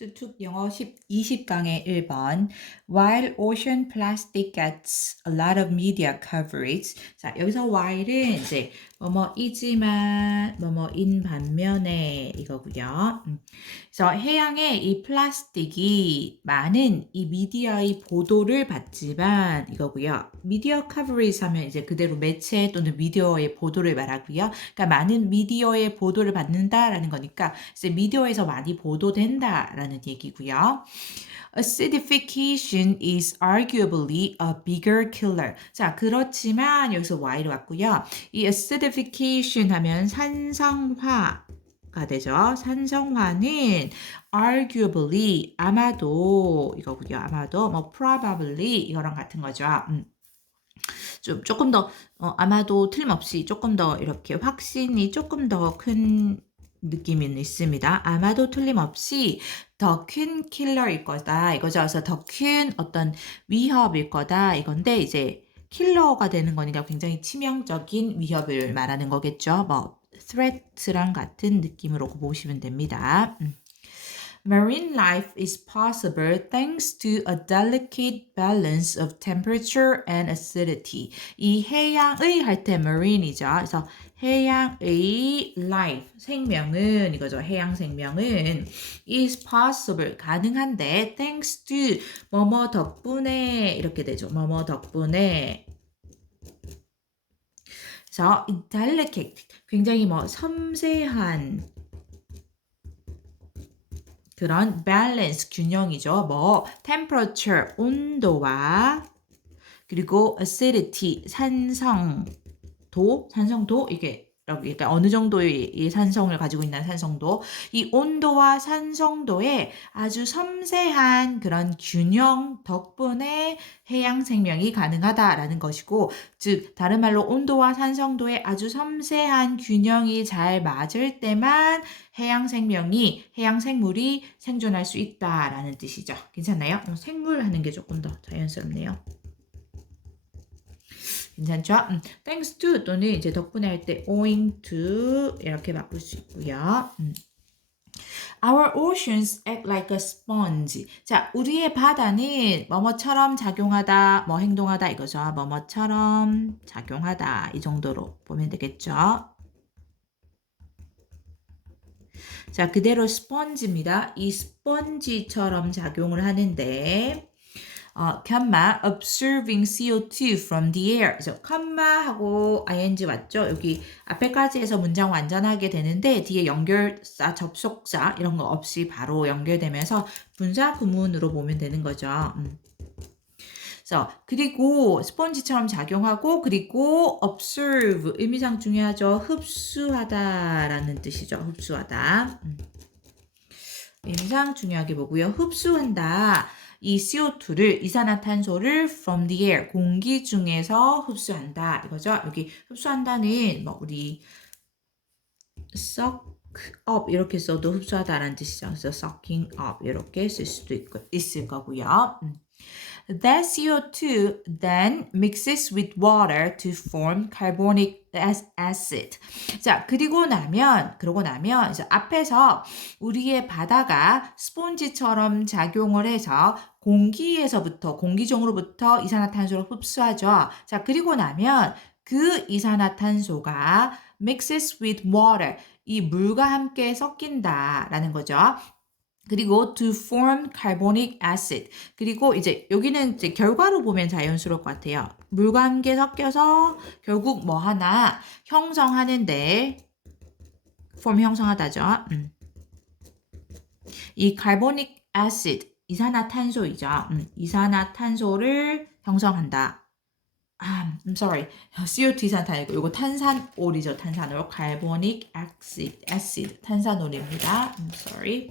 수특 영어 20강의 1번. While ocean plastic gets a lot of media coverage. 자, 여기서 while은 이제 뭐뭐이지만 뭐뭐인 반면에 이거고요. 그래서 해양에 이 플라스틱이 많은 이 미디어의 보도를 받지만 이거고요. 미디어 커버리지 하면 이제 그대로 매체 또는 미디어의 보도를 말하고요. 그러니까 많은 미디어의 보도를 받는다라는 거니까 이제 미디어에서 많이 보도된다라는 얘기고요. Acidification is arguably a bigger killer. 자, 그렇지만 여기서 Y로 왔고요. 이 acidification 하면 산성화가 되죠. 산성화는 arguably 아마도 이거고요. 아마도 뭐 probably 이거랑 같은 거죠. 조금 더 아마도 틀림없이 조금 더 이렇게 확신이 조금 더 큰 느낌이 있습니다. 아마도 틀림없이 더 큰 킬러일 거다 이거죠. 그래서 더 큰 어떤 위협일 거다 이건데 이제 킬러가 되는 거니까 굉장히 치명적인 위협을 말하는 거겠죠. 뭐 threat랑 같은 느낌으로 보시면 됩니다. Marine life is possible thanks to a delicate balance of temperature and acidity. 이 해양의 할 때 marine이죠. 그래서 해양의 life, 생명은 이거죠. 해양 생명은 is possible, 가능한데 thanks to 뭐뭐 덕분에 이렇게 되죠. 뭐뭐 덕분에. 그래서 delicate, 굉장히 뭐 섬세한 그런 balance 균형이죠. 뭐 temperature 온도와 그리고 acidity 산성도 이게 그러니까 어느 정도의 이 산성을 가지고 있는 산성도 이 온도와 산성도의 아주 섬세한 그런 균형 덕분에 해양 생명이 가능하다라는 것이고 즉 다른 말로 온도와 산성도의 아주 섬세한 균형이 잘 맞을 때만 해양 생물이 생존할 수 있다라는 뜻이죠. 괜찮나요? 생물 하는 게 조금 더 자연스럽네요. 괜찮죠? thanks to 또는 이제 덕분에 할 때 owing to 이렇게 바꿀 수 있고요. Our oceans act like a sponge. 자, 우리의 바다는 뭐뭐처럼 작용하다, 뭐 행동하다 이거죠. 뭐뭐처럼 작용하다 이 정도로 보면 되겠죠. 자, 그대로 스펀지입니다. 이 스펀지처럼 작용을 하는데 observing CO2 from the air. 그래서 하고 ing 왔죠? 여기 앞에까지 해서 문장 완전하게 되는데 뒤에 연결사, 접속사 이런 거 없이 바로 연결되면서 분사 구문으로 보면 되는 거죠. 그래서 그리고 스펀지처럼 작용하고 그리고 observe 의미상 중요하죠. 흡수하다라는 뜻이죠. 흡수하다. 의미상 중요하게 보고요. 흡수한다. 이 CO2를 이산화탄소를 from the air 공기 중에서 흡수한다 이거죠. 여기 흡수한다는 뭐 우리 suck up 이렇게 써도 흡수하다라는 뜻이죠. 그래서 sucking up 이렇게 쓸 수도 있을 거고요. That CO2 then mixes with water to form carbonic acid. 자, 그러고 나면 이제 앞에서 우리의 바다가 스폰지처럼 작용을 해서 공기중으로부터 이산화탄소를 흡수하죠. 자, 그리고 나면 그 이산화탄소가 mixes with water, 이 물과 함께 섞인다라는 거죠. 그리고 to form carbonic acid. 그리고 이제 여기는 이제 결과로 보면 자연스러울 것 같아요. 물과 함께 섞여서 결국 뭐 하나 형성하는데 form 형성하다죠. 이 carbonic acid 이산화탄소이죠. 이산화탄소를 형성한다. I'm sorry. CO2 이산탄 아니고 이거 탄산올이죠. 탄산올. carbonic acid 탄산올입니다. I'm sorry.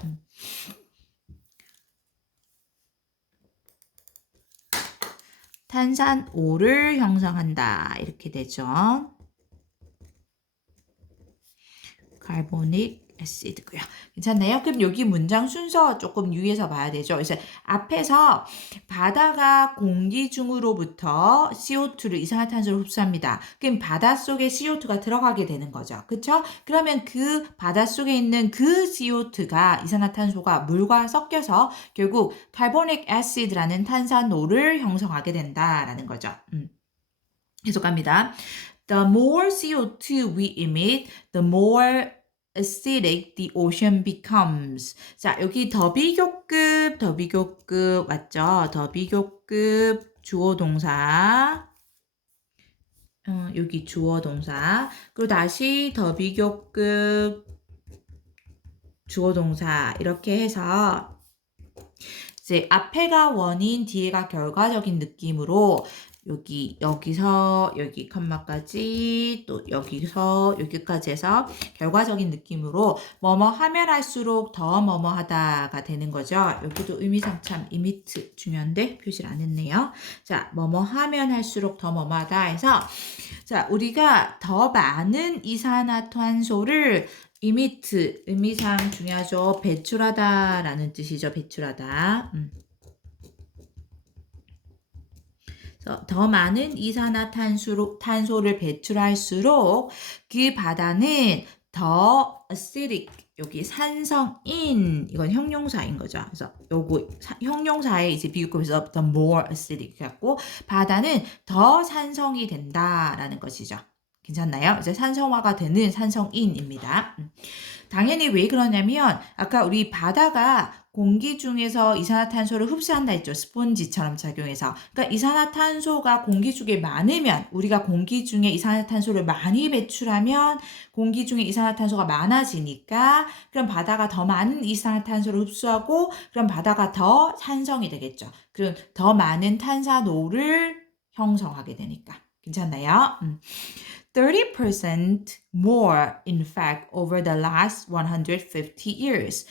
탄산올을 형성한다. 이렇게 되죠. carbonic acid고요. 괜찮나요? 그럼 여기 문장 순서 조금 유의해서 봐야 되죠. 그래서 앞에서 바다가 공기 중으로부터 CO2를 이산화탄소를 흡수합니다. 그럼 바닷속에 CO2가 들어가게 되는 거죠. 그쵸? 그러면 그 바닷속에 있는 그 CO2가 이산화탄소가 물과 섞여서 결국 carbonic acid라는 탄산노를 형성하게 된다라는 거죠. 계속합니다. The more CO2 we emit, the more acidic the ocean becomes. 자, 여기 더비교급 맞죠? 더비교급 주어 동사. 여기 주어 동사. 그리고 다시 더비교급 주어 동사. 이렇게 해서 이제 앞에가 원인, 뒤에가 결과적인 느낌으로 여기서 여기 컴마까지 또 여기서 여기까지 해서 결과적인 느낌으로 뭐뭐 하면 할수록 더 뭐뭐 하다가 되는 거죠. 여기도 의미상 참 이미트 중요한데 표시를 안 했네요. 자, 뭐뭐 하면 할수록 더 뭐뭐 하다 해서 자, 우리가 더 많은 이산화탄소를 이미트 의미상 중요하죠. 배출하다라는 뜻이죠. 배출하다. 더 많은 이산화탄소를 배출할수록 그 바다는 더 acidic, 여기 산성인, 이건 형용사인 거죠. 그래서 요거 형용사에 이제 비교급에서 the more acidic 갖고 바다는 더 산성이 된다라는 것이죠. 괜찮나요? 이제 산성화가 되는 산성인입니다. 당연히 왜 그러냐면 아까 우리 바다가 공기 중에서 이산화탄소를 흡수한다 했죠. 스폰지처럼 작용해서. 그러니까 이산화탄소가 공기 중에 많으면 우리가 공기 중에 이산화탄소를 많이 배출하면 공기 중에 이산화탄소가 많아지니까 그럼 바다가 더 많은 이산화탄소를 흡수하고 그럼 바다가 더 산성이 되겠죠. 그럼 더 많은 탄산오를 형성하게 되니까. 괜찮나요? 30% more in fact over the last 150 years.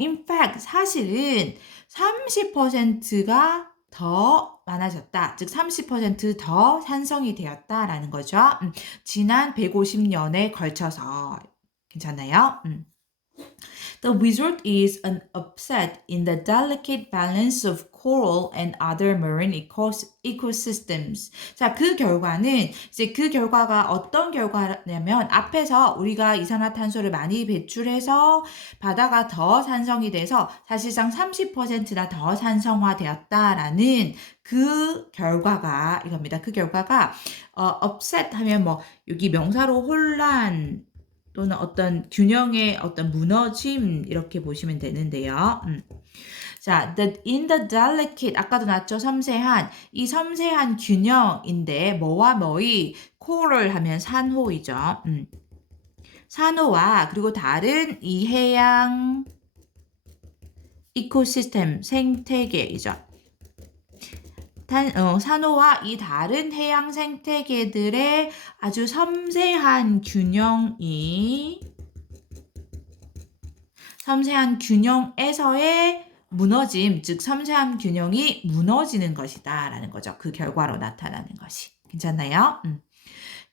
In fact 사실은 30%가 더 많아졌다. 즉 30% 더 산성이 되었다라는 거죠. 지난 150년에 걸쳐서. 괜찮나요? The result is an upset in the delicate balance of coral and other marine ecosystems. 자, 그 결과는 이제 그 결과가 어떤 결과냐면 앞에서 우리가 이산화탄소를 많이 배출해서 바다가 더 산성이 돼서 사실상 30%나 더 산성화되었다라는 그 결과가 이겁니다. 그 결과가 upset 하면 뭐 여기 명사로 혼란 또는 어떤 균형의 어떤 무너짐 이렇게 보시면 되는데요. 자, in the delicate 아까도 나왔죠. 섬세한 이 섬세한 균형인데 뭐와 뭐의 coral 하면 산호이죠. 산호와 그리고 다른 이 해양 이코시스템 생태계이죠. 산호와 이 다른 해양 생태계들의 아주 섬세한 균형에서의 무너짐, 즉 섬세한 균형이 무너지는 것이다 라는 거죠. 그 결과로 나타나는 것이. 괜찮나요?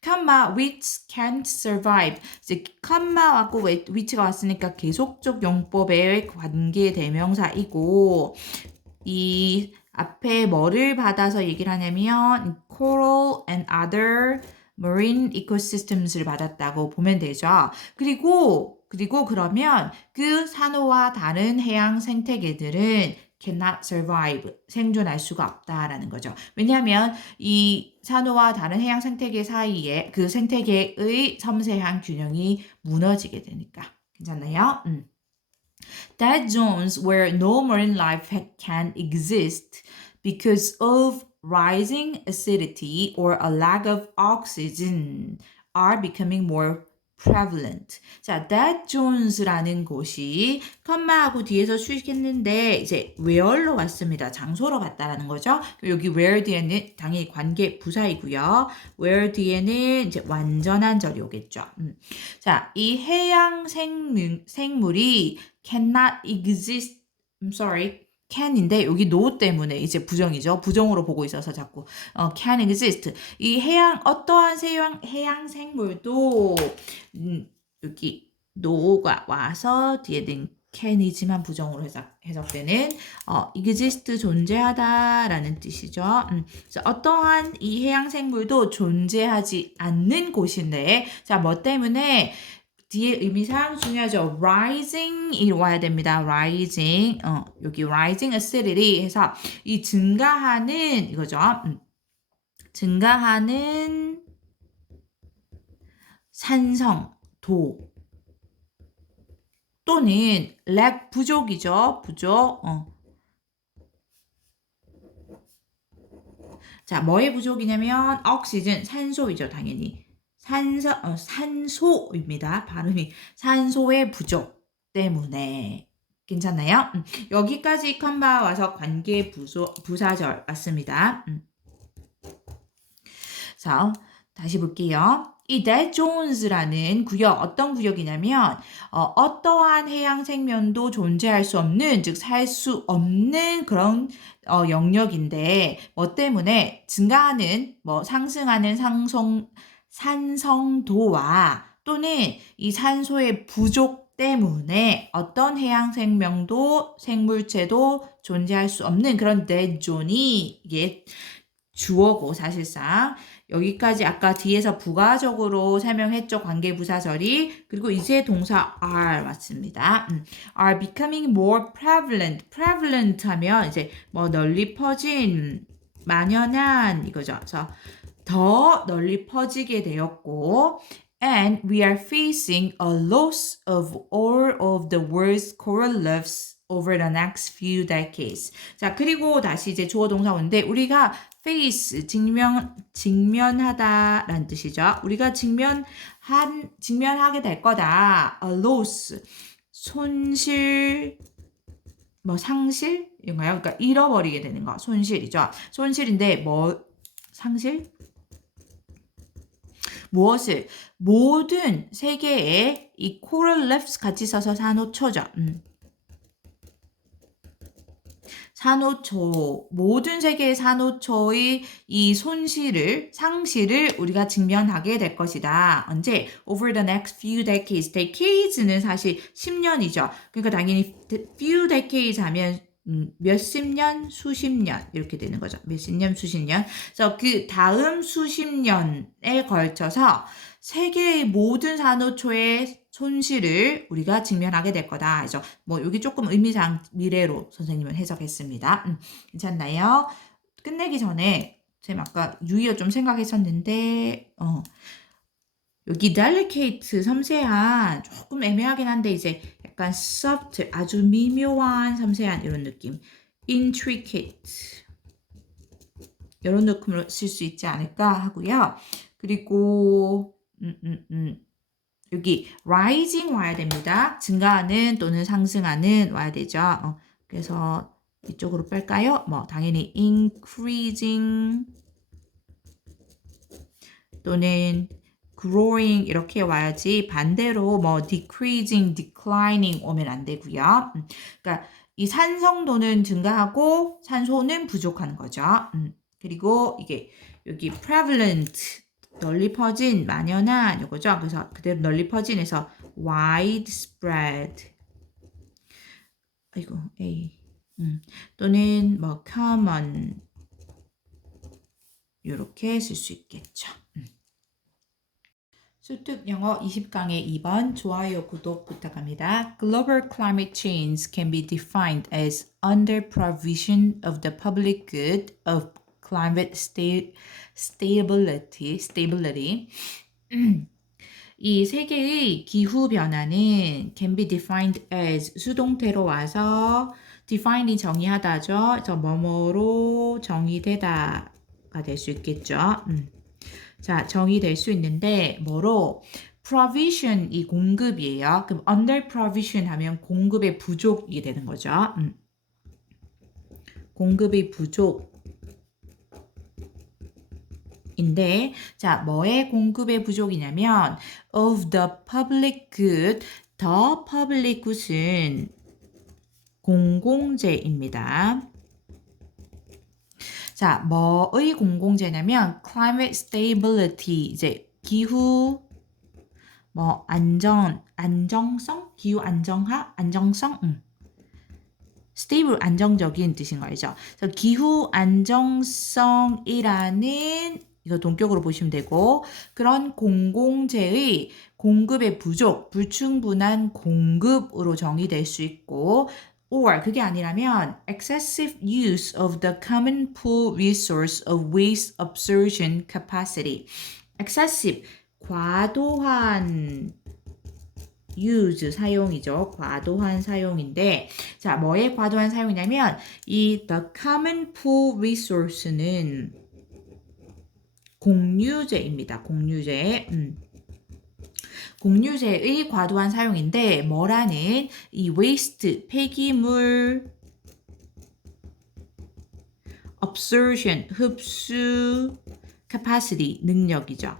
comma which can't survive. 이제 comma와 꼭 which가 왔으니까 계속적 용법의 관계 대명사이고 이 앞에 뭐를 받아서 얘기를 하냐면 coral and other marine ecosystems를 받았다고 보면 되죠. 그리고 그러면 그 산호와 다른 해양 생태계들은 cannot survive, 생존할 수가 없다라는 거죠. 왜냐하면 이 산호와 다른 해양 생태계 사이에 그 생태계의 섬세한 균형이 무너지게 되니까. 괜찮나요? Dead zones where no marine life can exist because of rising acidity or a lack of oxygen are becoming more prevalent. 자, dead zones라는 곳이 컴마하고 뒤에서 수식했는데 이제 where로 왔습니다. 장소로 갔다라는 거죠. 여기 where 뒤에는 당연히 관계 부사이고요. where 뒤에는 이제 완전한 절이 오겠죠. 자, 이 해양 생물이 cannot exist. I'm sorry. can인데 여기 no 때문에 이제 부정이죠. 부정으로 보고 있어서 자꾸 can exist. 이 어떠한 해양 생물도 여기 no가 와서 뒤에는 can이지만 부정으로 해석되는 exist 존재하다라는 뜻이죠. 그래서 어떠한 이 해양 생물도 존재하지 않는 곳인데, 자, 뭐 때문에 뒤에 의미상 중요하죠. rising이 와야 됩니다. rising. 여기 rising acidity 해서 이 증가하는 이거죠. 증가하는 산성도 또는 lack 부족이죠. 부족. 자, 뭐의 부족이냐면 oxygen 산소이죠, 당연히. 산소입니다. 발음이 산소의 부족 때문에. 괜찮나요? 여기까지 컴바 와서 관계 부사절 맞습니다. 자, 다시 볼게요. 이 that Jones라는 구역, 어떤 구역이냐면 어떠한 해양 생명도 존재할 수 없는, 즉 살 수 없는 그런 영역인데, 뭐 때문에 증가하는, 뭐 상승하는 산성도와 또는 이 산소의 부족 때문에 어떤 해양 생명도 생물체도 존재할 수 없는 그런 dead zone이 이게 주어고, 사실상 여기까지 아까 뒤에서 부가적으로 설명했죠. 관계부사절이. 그리고 이제 동사 are 맞습니다. are becoming more prevalent. prevalent 하면 이제 뭐 널리 퍼진, 만연한 이거죠. 그래서 더 널리 퍼지게 되었고, and we are facing a loss of all of the world's coral reefs over the next few decades. 자, 그리고 다시 이제 주어 동사 오는데, 우리가 face, 직면하다라는 뜻이죠. 우리가 직면하게 될 거다. A loss, 손실, 뭐 상실? 이런가요? 그러니까 잃어버리게 되는 거. 손실이죠. 손실인데, 뭐, 상실? 무엇을? 모든 세계에 이 coral reefs 같이 써서 산호초죠. 산호초, 모든 세계의 산호초의 이 상실을 우리가 직면하게 될 것이다. 언제? Over the next few decades. decades는 사실 10년이죠. 그러니까 당연히 few decades 하면 몇십 년, 수십 년 이렇게 되는 거죠. 몇십 년, 수십 년. 그래서 그 다음 수십 년에 걸쳐서 세계의 모든 산호초의 손실을 우리가 직면하게 될 거다. 그래서 뭐 여기 조금 의미상 미래로 선생님은 해석했습니다. 괜찮나요? 끝내기 전에 쌤 아까 유의어 좀 생각했었는데 여기 delicate 섬세한 조금 애매하긴 한데 이제 약간 soft 아주 미묘한 섬세한 이런 느낌, intricate 이런 느낌으로 쓸 수 있지 않을까 하고요. 그리고 여기 rising 와야 됩니다. 증가하는 또는 상승하는 와야 되죠. 그래서 이쪽으로 뺄까요? 뭐 당연히 increasing 또는 growing 이렇게 와야지 반대로 뭐 decreasing, declining 오면 안 되고요. 그러니까 이 산성도는 증가하고 산소는 부족한 거죠. 그리고 이게 여기 prevalent 널리 퍼진, 만연한 이거죠. 그래서 그대로 널리 퍼진해서 widespread. 아이고, A. 또는 뭐 common 이렇게 쓸 수 있겠죠. 수특 영어 20강의 2번 좋아요, 구독 부탁합니다. Global climate change can be defined as under provision of the public good of climate stability. 이 세계의 기후 변화는 can be defined as 수동태로 와서 define이 정의하다죠. 저 뭐뭐로 정의되다가 될 수 있겠죠. 자, 정의될 수 있는데 뭐로? provision 이 공급이에요. 그럼 under provision 하면 공급의 부족이 되는 거죠. 공급의 부족. 인데, 자, 뭐의 공급의 부족이냐면, of the public good, the public good은 공공재입니다. 자, 뭐의 공공재냐면, climate stability, 이제 기후, 뭐 안정성, 기후 안정성, stable 안정적인 뜻인 거죠. 그래서 기후 안정성이라는 이거 동격으로 보시면 되고 그런 공공재의 공급의 부족, 불충분한 공급으로 정의될 수 있고 or 그게 아니라면 excessive use of the common pool resource of waste absorption capacity. excessive 과도한 use 사용이죠. 과도한 사용인데 자, 뭐의 과도한 사용이냐면 이 the common pool resource는 공유재입니다. 공유재의 과도한 사용인데 뭐라는 이 waste 폐기물 absorption 흡수 capacity 능력이죠.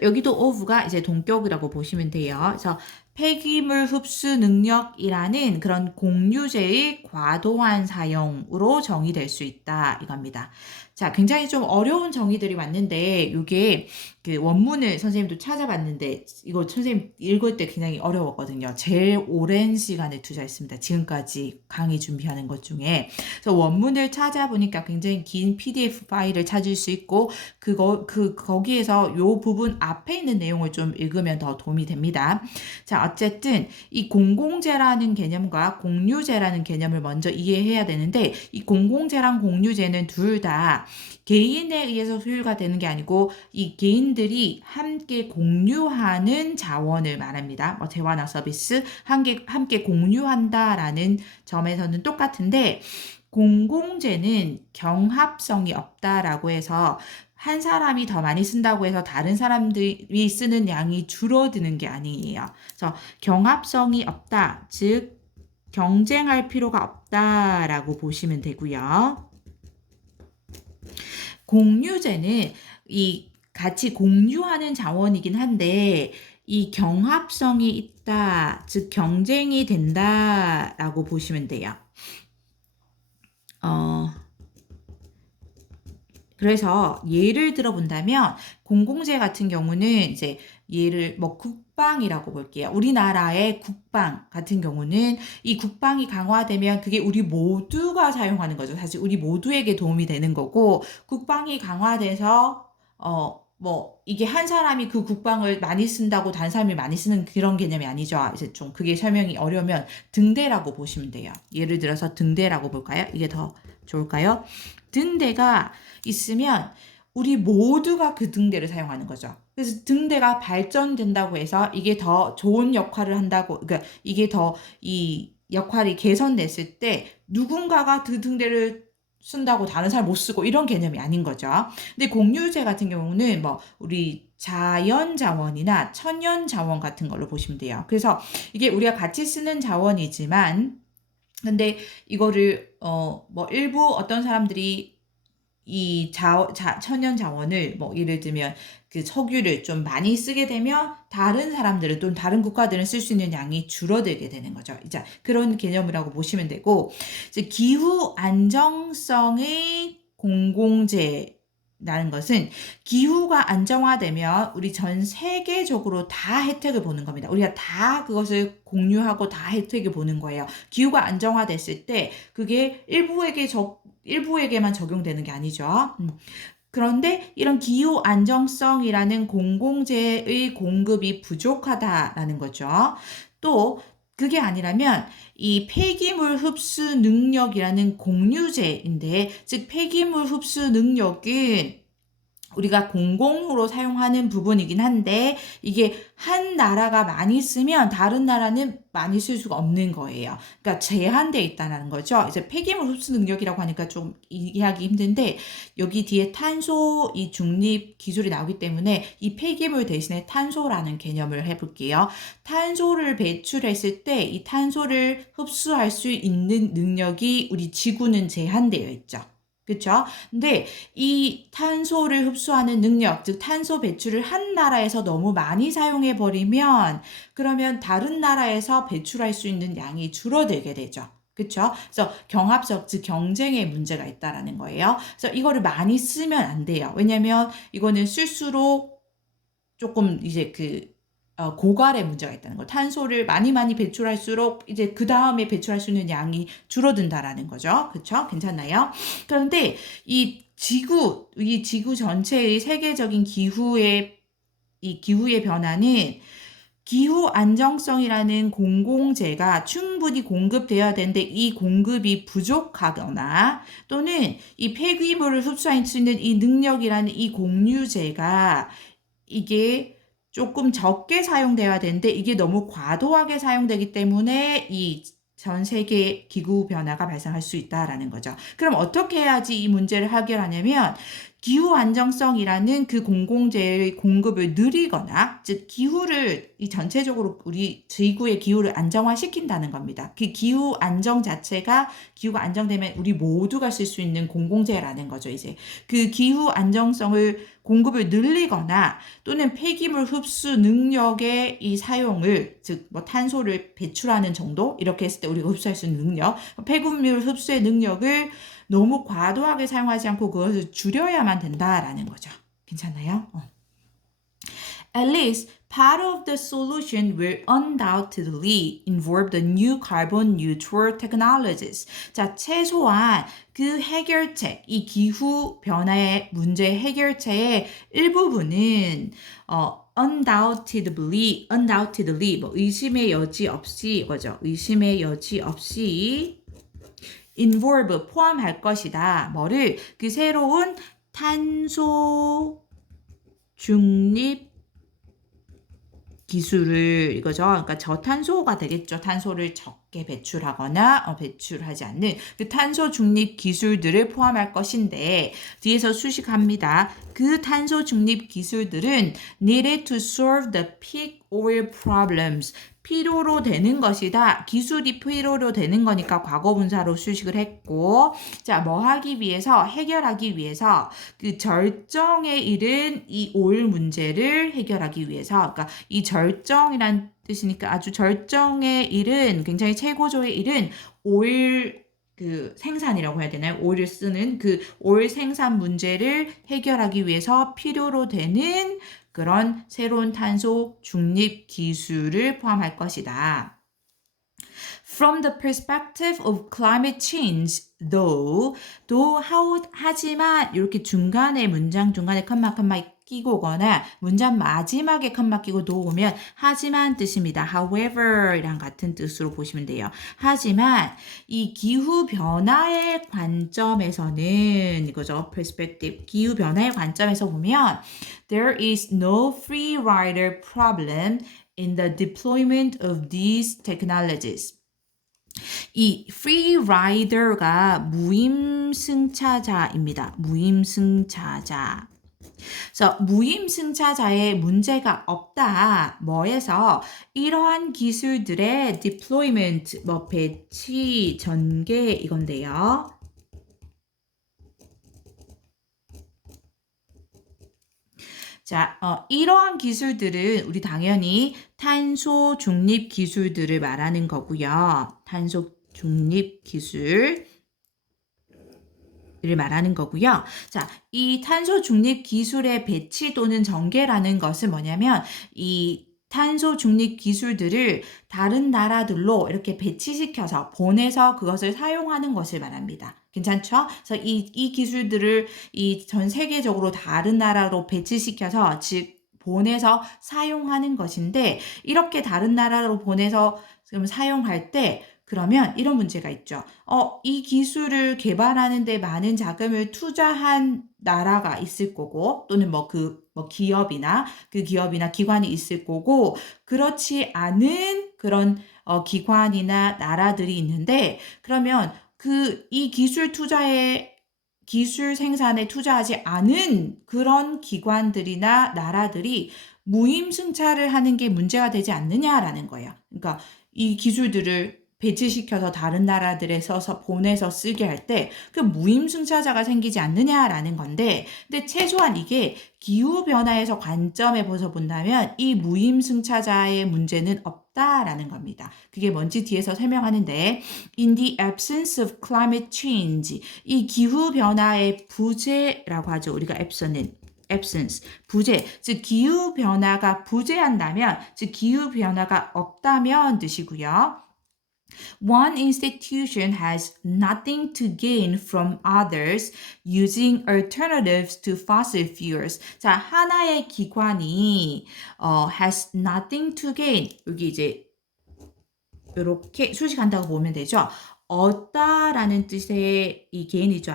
여기도 of가 이제 동격이라고 보시면 돼요. 그래서 폐기물 흡수 능력이라는 그런 공유재의 과도한 사용으로 정의될 수 있다 이겁니다. 자, 굉장히 좀 어려운 정의들이 왔는데 이게 그 원문을 선생님도 찾아봤는데 이거 선생님 읽을 때 굉장히 어려웠거든요. 제일 오랜 시간을 투자했습니다. 지금까지 강의 준비하는 것 중에. 그래서 원문을 찾아보니까 굉장히 긴 PDF 파일을 찾을 수 있고 거기에서 요 부분 앞에 있는 내용을 좀 읽으면 더 도움이 됩니다. 자, 어쨌든 이 공공재라는 개념과 공유재라는 개념을 먼저 이해해야 되는데 이 공공재랑 공유재는 둘 다 개인에 의해서 소유가 되는 게 아니고 이 개인들이 함께 공유하는 자원을 말합니다. 뭐 대화나 서비스 함께 공유한다라는 점에서는 똑같은데 공공재는 경합성이 없다라고 해서 한 사람이 더 많이 쓴다고 해서 다른 사람들이 쓰는 양이 줄어드는 게 아니에요. 그래서 경합성이 없다, 즉 경쟁할 필요가 없다라고 보시면 되고요. 공유재는 이 같이 공유하는 자원이긴 한데 이 경합성이 있다, 즉 경쟁이 된다라고 보시면 돼요. 그래서 예를 들어 본다면 공공재 같은 경우는 이제 예를 뭐 국방이라고 볼게요. 우리나라의 국방 같은 경우는 이 국방이 강화되면 그게 우리 모두가 사용하는 거죠. 사실 우리 모두에게 도움이 되는 거고 국방이 강화돼서 뭐 이게 한 사람이 그 국방을 많이 쓴다고 다른 사람이 많이 쓰는 그런 개념이 아니죠. 이제 좀 그게 설명이 어려우면 등대라고 보시면 돼요. 예를 들어서 등대라고 볼까요? 이게 더 좋을까요? 등대가 있으면 우리 모두가 그 등대를 사용하는 거죠. 그래서 등대가 발전된다고 해서 이게 더 좋은 역할을 한다고, 그러니까 이게 더 이 역할이 개선됐을 때 누군가가 그 등대를 쓴다고 다른 사람 못 쓰고 이런 개념이 아닌 거죠. 근데 공유재 같은 경우는 뭐 우리 자연 자원이나 천연 자원 같은 걸로 보시면 돼요. 그래서 이게 우리가 같이 쓰는 자원이지만 근데 이거를 뭐 일부 어떤 사람들이 이 천연 자원을 뭐 예를 들면 그 석유를 좀 많이 쓰게 되면 다른 사람들은 또는 다른 국가들은 쓸 수 있는 양이 줄어들게 되는 거죠. 이제 그런 개념이라고 보시면 되고 이제 기후 안정성의 공공재 라는 것은 기후가 안정화되면 우리 전 세계적으로 다 혜택을 보는 겁니다. 우리가 다 그것을 공유하고 다 혜택을 보는 거예요. 기후가 안정화됐을 때 그게 일부에게만 적용되는 게 아니죠. 그런데 이런 기후 안정성이라는 공공재의 공급이 부족하다라는 거죠. 또 그게 아니라면 이 폐기물 흡수 능력이라는 공유재인데 즉 폐기물 흡수 능력은 우리가 공공으로 사용하는 부분이긴 한데 이게 한 나라가 많이 쓰면 다른 나라는 많이 쓸 수가 없는 거예요. 그러니까 제한되어 있다는 거죠. 이제 폐기물 흡수 능력이라고 하니까 좀 이해하기 힘든데 여기 뒤에 탄소 이 중립 기술이 나오기 때문에 이 폐기물 대신에 탄소라는 개념을 해볼게요. 탄소를 배출했을 때 이 탄소를 흡수할 수 있는 능력이 우리 지구는 제한되어 있죠. 그렇죠? 근데 이 탄소를 흡수하는 능력, 즉 탄소 배출을 한 나라에서 너무 많이 사용해 버리면 그러면 다른 나라에서 배출할 수 있는 양이 줄어들게 되죠. 그렇죠? 그래서 경합적, 즉 경쟁의 문제가 있다라는 거예요. 그래서 이거를 많이 쓰면 안 돼요. 왜냐면 이거는 쓸수록 조금 이제 고갈의 문제가 있다는 거. 탄소를 많이 배출할수록 이제 그 다음에 배출할 수 있는 양이 줄어든다라는 거죠. 그쵸? 괜찮나요? 그런데 이 지구 전체의 세계적인 기후의 변화는 기후 안정성이라는 공공재가 충분히 공급되어야 되는데 이 공급이 부족하거나 또는 이 폐기물을 흡수할 수 있는 이 능력이라는 이 공유재가 이게 조금 적게 사용되어야 되는데 이게 너무 과도하게 사용되기 때문에 이 전 세계 기후 변화가 발생할 수 있다라는 거죠. 그럼 어떻게 해야지 이 문제를 해결하냐면 기후 안정성이라는 그 공공재의 공급을 늘리거나 즉 기후를 이 전체적으로 우리 지구의 기후를 안정화시킨다는 겁니다. 그 기후 안정 자체가 기후가 안정되면 우리 모두가 쓸 수 있는 공공재라는 거죠. 이제 그 기후 안정성을 공급을 늘리거나 또는 폐기물 흡수 능력의 이 사용을 즉 뭐 탄소를 배출하는 정도 이렇게 했을 때 우리가 흡수할 수 있는 능력 폐기물 흡수의 능력을 너무 과도하게 사용하지 않고 그것을 줄여야만 된다라는 거죠. 괜찮나요? At least part of the solution will undoubtedly involve the new carbon neutral technologies. 자, 최소한 그 해결책, 이 기후 변화의 문제 해결책의 일부분은 undoubtedly 뭐 의심의 여지 없이 이거죠. 의심의 여지 없이 involve 포함할 것이다. 뭐를 그 새로운 탄소 중립 기술을 이거죠. 그러니까 저탄소가 되겠죠. 탄소를 적게 배출하거나 배출하지 않는 그 탄소 중립 기술들을 포함할 것인데 뒤에서 수식합니다. 그 탄소 중립 기술들은 needed to solve the peak oil problems. 필요로 되는 것이다. 기술이 필요로 되는 거니까 과거 분사로 수식을 했고 자, 해결하기 위해서 그 절정에 이른 이 오일 문제를 해결하기 위해서 그러니까 이 절정이란 뜻이니까 아주 절정에 이른 굉장히 최고조에 이른 오일 생산이라고 해야 되나요? 오일을 쓰는 그 오일 생산 문제를 해결하기 위해서 필요로 되는 그런 새로운 탄소 중립 기술을 포함할 것이다. From the perspective of climate change, 하지만 이렇게 문장 중간에 컴마 끼고 오거나 문장 마지막에 컴마 끼고 오면 하지만 뜻입니다. however 이랑 같은 뜻으로 보시면 돼요. 하지만 이 기후 변화의 관점에서는 이거죠. perspective 기후 변화의 관점에서 보면 there is no free rider problem in the deployment of these technologies. 이 free rider가 무임승차자입니다. 무임승차자. 그래서 무임승차자의 문제가 없다. 뭐에서 이러한 기술들의 deployment, 배치, 전개 이건데요. 자, 이러한 기술들은 우리 당연히 탄소 중립 기술들을 말하는 거고요. 탄소 중립 기술을 말하는 거고요. 자, 이 탄소 중립 기술의 배치 또는 전개라는 것은 뭐냐면 이 탄소 중립 기술들을 다른 나라들로 이렇게 배치시켜서 보내서 그것을 사용하는 것을 말합니다. 괜찮죠? 그래서 이 기술들을 이 전 세계적으로 다른 나라로 배치시켜서 즉 보내서 사용하는 것인데 이렇게 다른 나라로 보내서 지금 사용할 때 그러면 이런 문제가 있죠. 이 기술을 개발하는 데 많은 자금을 투자한 나라가 있을 거고 또는 기업이나 기관이 있을 거고 그렇지 않은 그런 기관이나 나라들이 있는데 그러면 이 기술 생산에 투자하지 않은 그런 기관들이나 나라들이 무임승차를 하는 게 문제가 되지 않느냐라는 거예요. 그러니까 이 기술들을 배치시켜서 다른 나라들에 보내서 쓰게 할 때 그 무임승차자가 생기지 않느냐라는 건데 근데 최소한 이게 기후변화에서 관점에서 본다면 이 무임승차자의 문제는 없다라는 겁니다. 그게 뭔지 뒤에서 설명하는데 In the absence of climate change 이 기후변화의 부재라고 하죠. 우리가 absence, 부재, 즉 기후 변화가 부재한다면, 즉 기후 변화가 없다면 뜻이고요. One institution has nothing to gain from others using alternatives to fossil fuels. 자, 하나의 기관이 has nothing to gain. 여기 이제 이렇게 수식한다고 보면 되죠. 얻다라는 뜻의 이 gain이죠.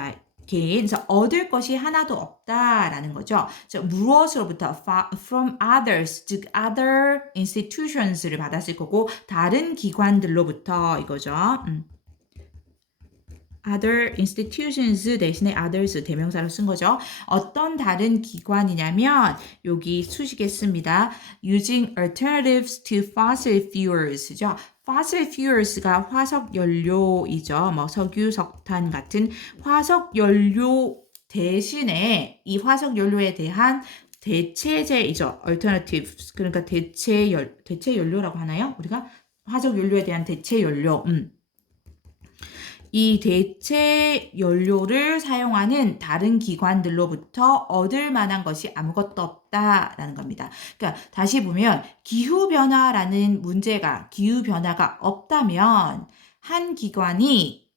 gain. 그래서 얻을 것이 하나도 없다라는 거죠. 자, 무엇으로부터 from others, 즉 other institutions를 받았을 거고 다른 기관들로부터 이거죠. other institutions 대신에 others 대명사로 쓴 거죠. 어떤 다른 기관이냐면 여기 수식했습니다. using alternatives to fossil fuels죠. fossil fuels가 화석 연료이죠. 뭐 석유, 석탄 같은 화석 연료 대신에 이 화석 연료에 대한 대체제이죠. alternatives. 그러니까 대체 연료라고 하나요? 우리가 화석 연료에 대한 대체 연료. 이 대체 연료를 사용하는 다른 기관들로부터 얻을 만한 것이 아무것도 없다라는 겁니다. 그러니까 다시 보면 기후변화라는 문제가 기후변화가 없다면 한 기관이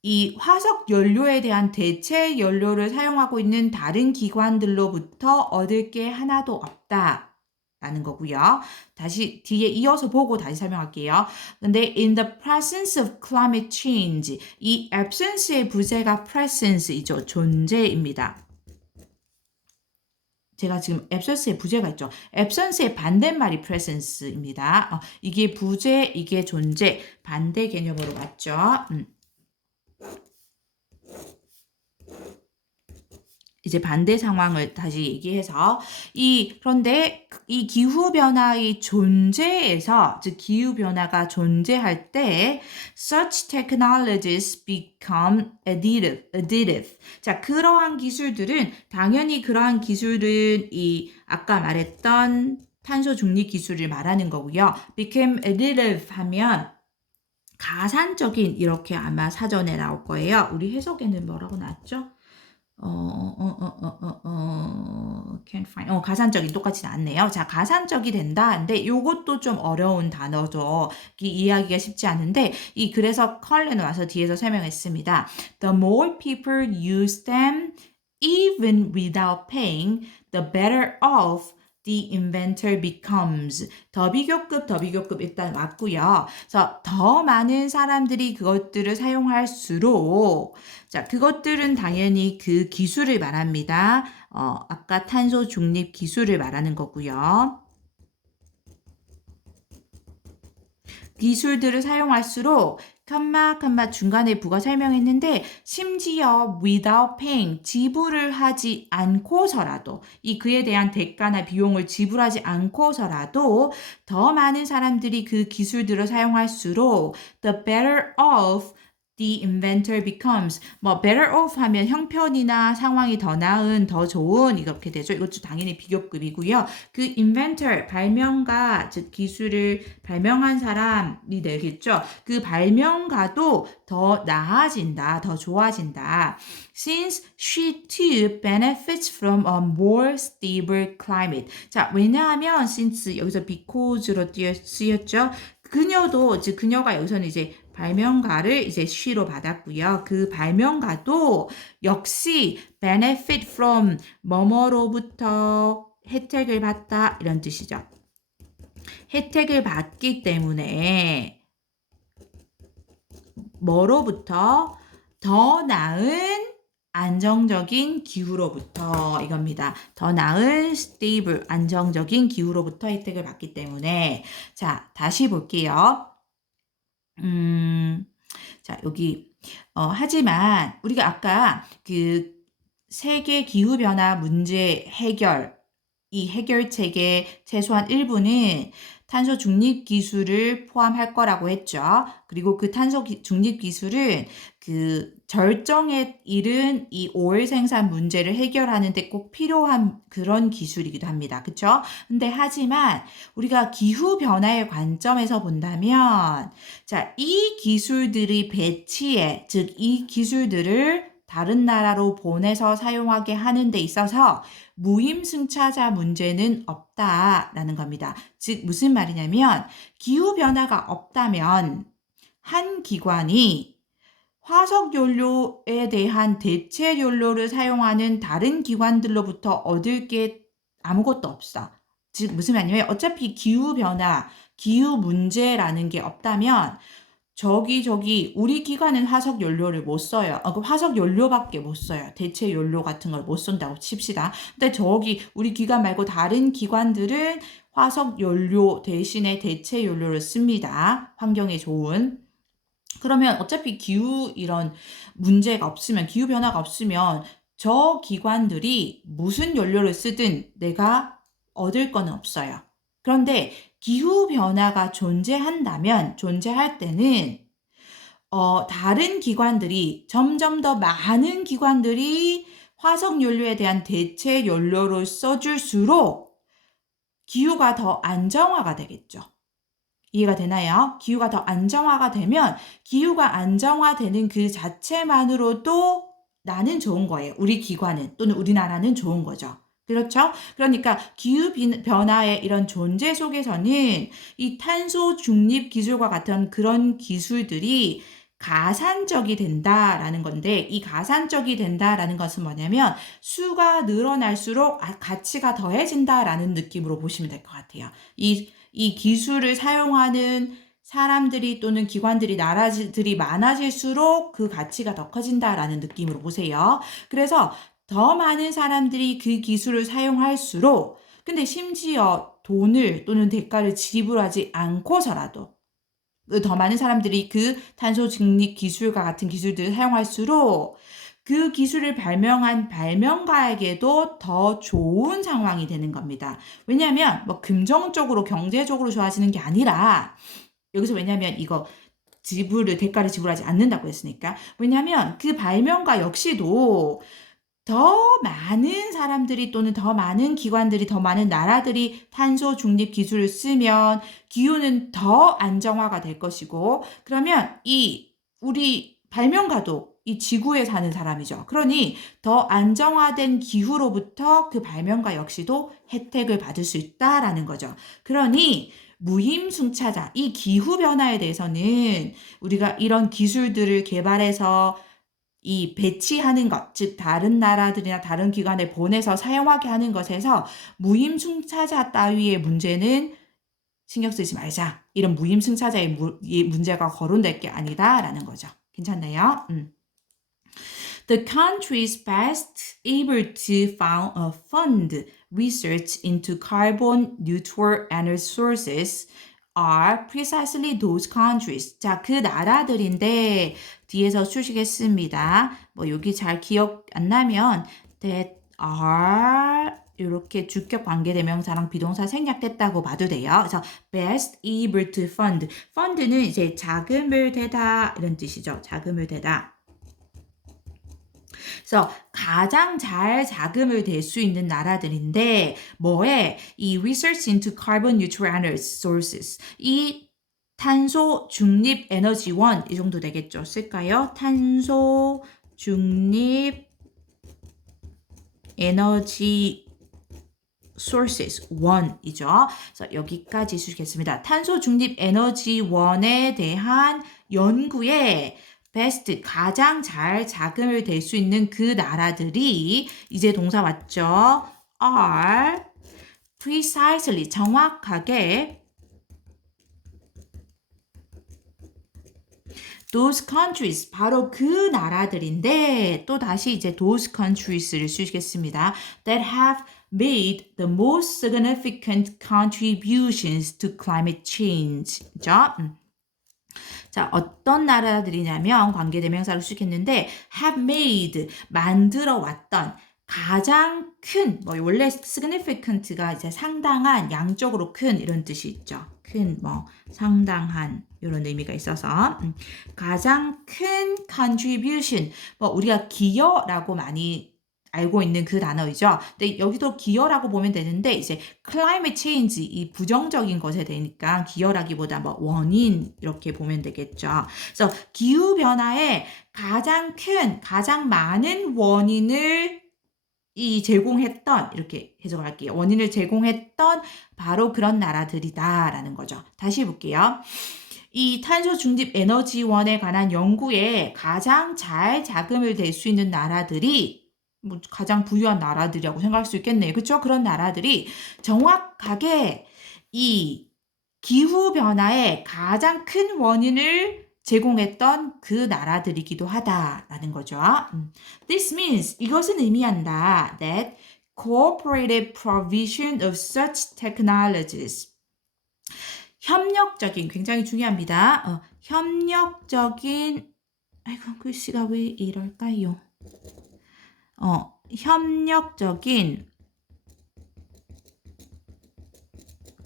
이 화석 연료에 대한 대체 연료를 사용하고 있는 다른 기관들로부터 얻을 게 하나도 없다. 라는 거고요. 다시 뒤에 이어서 보고 다시 설명할게요. 근데 in the presence of climate change, 이 absence의 부재가 presence이죠. 존재입니다. 제가 지금 absence의 부재가 있죠. absence의 반대말이 presence입니다. 이게 부재, 이게 존재, 반대 개념으로 맞죠? 이제 반대 상황을 다시 얘기해서 그런데 이 기후변화의 존재에서 즉 기후변화가 존재할 때 such technologies become additive. 자, 그러한 기술들은 당연히 그러한 기술은 이 아까 말했던 탄소 중립 기술을 말하는 거고요. become additive 하면 가산적인 이렇게 아마 사전에 나올 거예요. 우리 해석에는 뭐라고 나왔죠? can't find. 가산적인 똑같이 나왔네요. 자, 가산적이 된다. 근데 요것도 좀 어려운 단어죠. 이해하기가 쉽지 않은데, 그래서 컬렌은 와서 뒤에서 설명했습니다. The more people use them, even without paying, the better off the inventor becomes. 더비교급 일단 왔고요. 그래서 더 많은 사람들이 그것들을 사용할수록 자, 그것들은 당연히 그 기술을 말합니다. 아까 탄소 중립 기술을 말하는 거고요. 기술들을 사용할수록 컴마 중간에 부가 설명했는데 심지어 without paying 지불을 하지 않고서라도 그에 대한 대가나 비용을 지불하지 않고서라도 더 많은 사람들이 그 기술들을 사용할수록 the better off the inventor becomes. better off 하면 형편이나 상황이 더 나은, 더 좋은 이렇게 되죠. 이것도 당연히 비교급이고요. 그 inventor, 발명가, 즉 기술을 발명한 사람이 되겠죠. 그 발명가도 더 나아진다, 더 좋아진다. Since she too benefits from a more stable climate. 자, 왜냐하면 since 여기서 because로 쓰였죠. 그녀도, 즉 그녀가 여기서는 이제 발명가를 이제 she로 받았고요. 그 발명가도 역시 benefit from 뭐뭐로부터 혜택을 받다 이런 뜻이죠. 혜택을 받기 때문에 뭐로부터 더 나은 안정적인 기후로부터 이겁니다. 더 나은 stable 안정적인 기후로부터 혜택을 받기 때문에 자 다시 볼게요. 자, 여기, 하지만, 우리가 아까 그 세계 기후변화 문제 이 해결책의 최소한 일부는 탄소 중립 기술을 포함할 거라고 했죠. 그리고 그 탄소 중립 기술은 그 절정에 이른 이 오일 생산 문제를 해결하는 데 꼭 필요한 그런 기술이기도 합니다. 그쵸? 근데 하지만 우리가 기후 변화의 관점에서 본다면 자, 이 기술들이 즉 이 기술들을 다른 나라로 보내서 사용하게 하는 데 있어서 무임승차자 문제는 없다라는 겁니다. 즉 무슨 말이냐면 기후변화가 없다면 한 기관이 화석연료에 대한 대체 연료를 사용하는 다른 기관들로부터 얻을 게 아무것도 없어. 즉 무슨 말이냐면 어차피 기후변화, 기후 문제라는 게 없다면 저기 우리 기관은 화석 연료를 못 써요. 그 화석 연료밖에 못 써요. 대체 연료 같은 걸 못 쓴다고 칩시다. 근데 저기 우리 기관 말고 다른 기관들은 화석 연료 대신에 대체 연료를 씁니다. 환경에 좋은. 그러면 어차피 기후 이런 문제가 없으면, 기후 변화가 없으면 저 기관들이 무슨 연료를 쓰든 내가 얻을 거는 없어요. 그런데 기후 변화가 존재할 때는 다른 기관들이 점점 더 많은 기관들이 화석 연료에 대한 대체 연료를 써줄수록 기후가 더 안정화가 되겠죠. 이해가 되나요? 기후가 더 안정화가 되면 기후가 안정화되는 그 자체만으로도 나는 좋은 거예요. 우리 기관은 또는 우리나라는 좋은 거죠. 그렇죠? 그러니까 기후 변화의 이런 존재 속에서는 이 탄소 중립 기술과 같은 그런 기술들이 가산적이 된다라는 건데, 이 가산적이 된다라는 것은 뭐냐면 수가 늘어날수록 가치가 더해진다라는 느낌으로 보시면 될 것 같아요. 이 기술을 사용하는 사람들이 또는 기관들이, 나라들이 많아질수록 그 가치가 더 커진다라는 느낌으로 보세요. 그래서 더 많은 사람들이 그 기술을 사용할수록, 근데 심지어 돈을 또는 대가를 지불하지 않고서라도 더 많은 사람들이 그 탄소 중립 기술과 같은 기술들을 사용할수록 그 기술을 발명한 발명가에게도 더 좋은 상황이 되는 겁니다. 왜냐하면 뭐 금전적으로 경제적으로 좋아지는 게 아니라, 여기서 왜냐하면 이거 대가를 지불하지 않는다고 했으니까, 왜냐하면 그 발명가 역시도 더 많은 사람들이 또는 더 많은 기관들이, 더 많은 나라들이 탄소 중립 기술을 쓰면 기후는 더 안정화가 될 것이고, 그러면 우리 발명가도 이 지구에 사는 사람이죠. 그러니 더 안정화된 기후로부터 그 발명가 역시도 혜택을 받을 수 있다라는 거죠. 그러니 무임승차자, 이 기후변화에 대해서는 우리가 이런 기술들을 개발해서 이 배치하는 것, 즉 다른 나라들이나 다른 기관에 보내서 사용하게 하는 것에서 무임승차자 따위의 문제는 신경 쓰지 말자. 이런 무임승차자의 문제가 거론될 게 아니다라는 거죠. 괜찮나요? The countries best able to fund research into carbon neutral energy sources are precisely those countries. 자, 그 나라들인데 뒤에서 쓰시겠습니다. 뭐 여기 잘 기억 안 나면 that are 이렇게 주격 관계대명사랑 비동사 생략됐다고 봐도 돼요. 그래서 best able to fund. fund는 이제 자금을 대다 이런 뜻이죠. 자금을 대다. 그래서 가장 잘 자금을 댈 수 있는 나라들인데 뭐에? 이 research into carbon neutral energy sources. 이 탄소 중립 에너지원 이 정도 되겠죠. 쓸까요? 탄소 중립 에너지 sources 원이죠. 그래서 여기까지 쓰겠습니다. 탄소 중립 에너지원에 대한 연구에 best 가장 잘 자금을 댈 수 있는 그 나라들이 이제 동사 왔죠. are precisely 정확하게 those countries 바로 그 나라들인데 또 다시 이제 those countries를 쓰시겠습니다. that have made the most significant contributions to climate change. 죠? 자, 어떤 나라들이냐면 관계대명사로 쓰겠는데 have made 만들어 왔던 가장 큰, 뭐 원래 significant가 이제 상당한, 양적으로 큰 이런 뜻이 있죠. 큰, 뭐 상당한 이런 의미가 있어서 가장 큰 contribution, 뭐 우리가 기여라고 많이 알고 있는 그 단어이죠. 근데 여기도 기여라고 보면 되는데 이제 climate change 이 부정적인 것에 되니까 기여라기보다 뭐 원인 이렇게 보면 되겠죠. 그래서 기후 변화에 가장 큰, 가장 많은 원인을 제공했던 이렇게 해석을 할게요. 원인을 제공했던 바로 그런 나라들이다라는 거죠. 다시 볼게요. 이 탄소 중립 에너지원에 관한 연구에 가장 잘 자금을 댈 수 있는 나라들이 뭐 가장 부유한 나라들이라고 생각할 수 있겠네요. 그렇죠? 그런 나라들이 정확하게 이 기후 변화의 가장 큰 원인을 제공했던 그 나라들이기도 하다라는 거죠. This means 이것은 의미한다 that cooperative provision of such technologies 협력적인 굉장히 중요합니다. 협력적인 아이고 글씨가 왜 이럴까요? 협력적인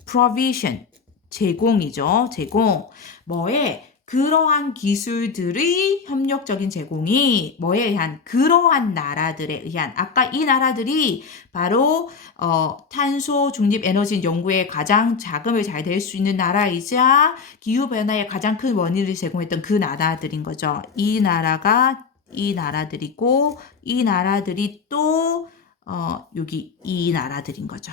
provision 제공이죠. 제공. 뭐에 그러한 기술들의 협력적인 제공이 뭐에 의한 그러한 나라들에 의한 아까 이 나라들이 바로 탄소 중립 에너지 연구에 가장 자금을 잘 댈 수 있는 나라이자 기후 변화의 가장 큰 원인을 제공했던 그 나라들인 거죠. 이 나라가 이 나라들이고 이 나라들이 또 여기 이 나라들인 거죠.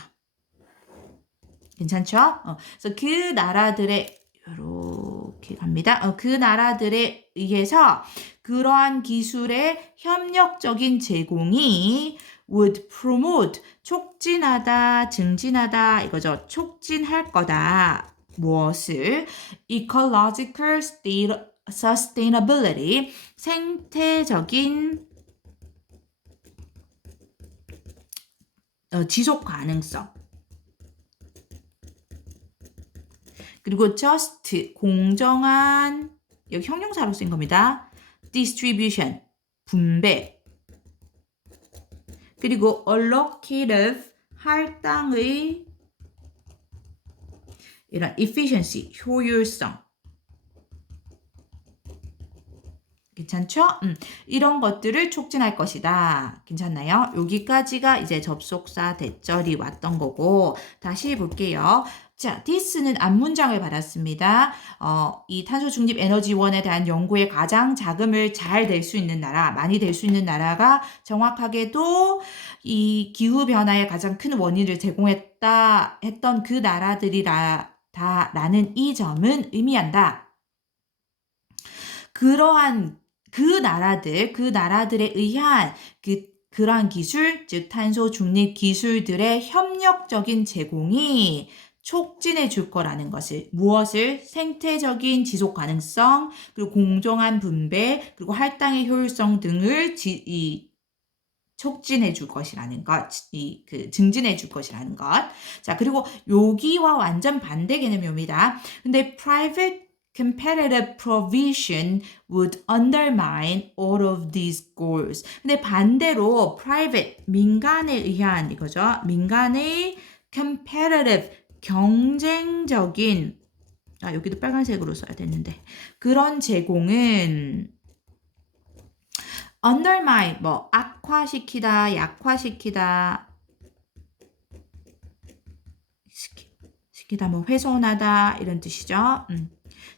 괜찮죠? 그래서 그 나라들의 이렇게 갑니다. 그 나라들에 의해서 그러한 기술의 협력적인 제공이 would promote 촉진하다, 증진하다 이거죠. 촉진할 거다. 무엇을? ecological sustainability 생태적인 지속 가능성. 그리고 just 공정한 여기 형용사로 쓴 겁니다. distribution 분배 그리고 allocative 할당의 이런 efficiency 효율성 괜찮죠? 이런 것들을 촉진할 것이다. 괜찮나요? 여기까지가 이제 접속사 대절이 왔던 거고 다시 볼게요. 자, this는 앞문장을 받았습니다. 이 탄소 중립 에너지원에 대한 연구에 가장 자금을 잘 낼 수 있는 나라, 많이 낼 수 있는 나라가 정확하게도 이 기후 변화의 가장 큰 원인을 제공했다 했던 그 나라들이라는 이 점은 의미한다. 그러한 그 나라들에 의한 그러한 기술, 즉 탄소 중립 기술들의 협력적인 제공이 촉진해 줄 거라는 것을 무엇을 생태적인 지속 가능성 그리고 공정한 분배 그리고 할당의 효율성 등을 촉진해 줄 것이라는 것, 증진해 줄 것이라는 것. 자, 그리고 여기와 완전 반대 개념입니다. 근데 private competitive provision would undermine all of these goals. 근데 반대로 private, 민간에 의한 이거죠. 민간의 competitive, 경쟁적인 여기도 빨간색으로 써야 되는데 그런 제공은 undermine, 악화시키다, 약화시키다, 훼손하다 이런 뜻이죠.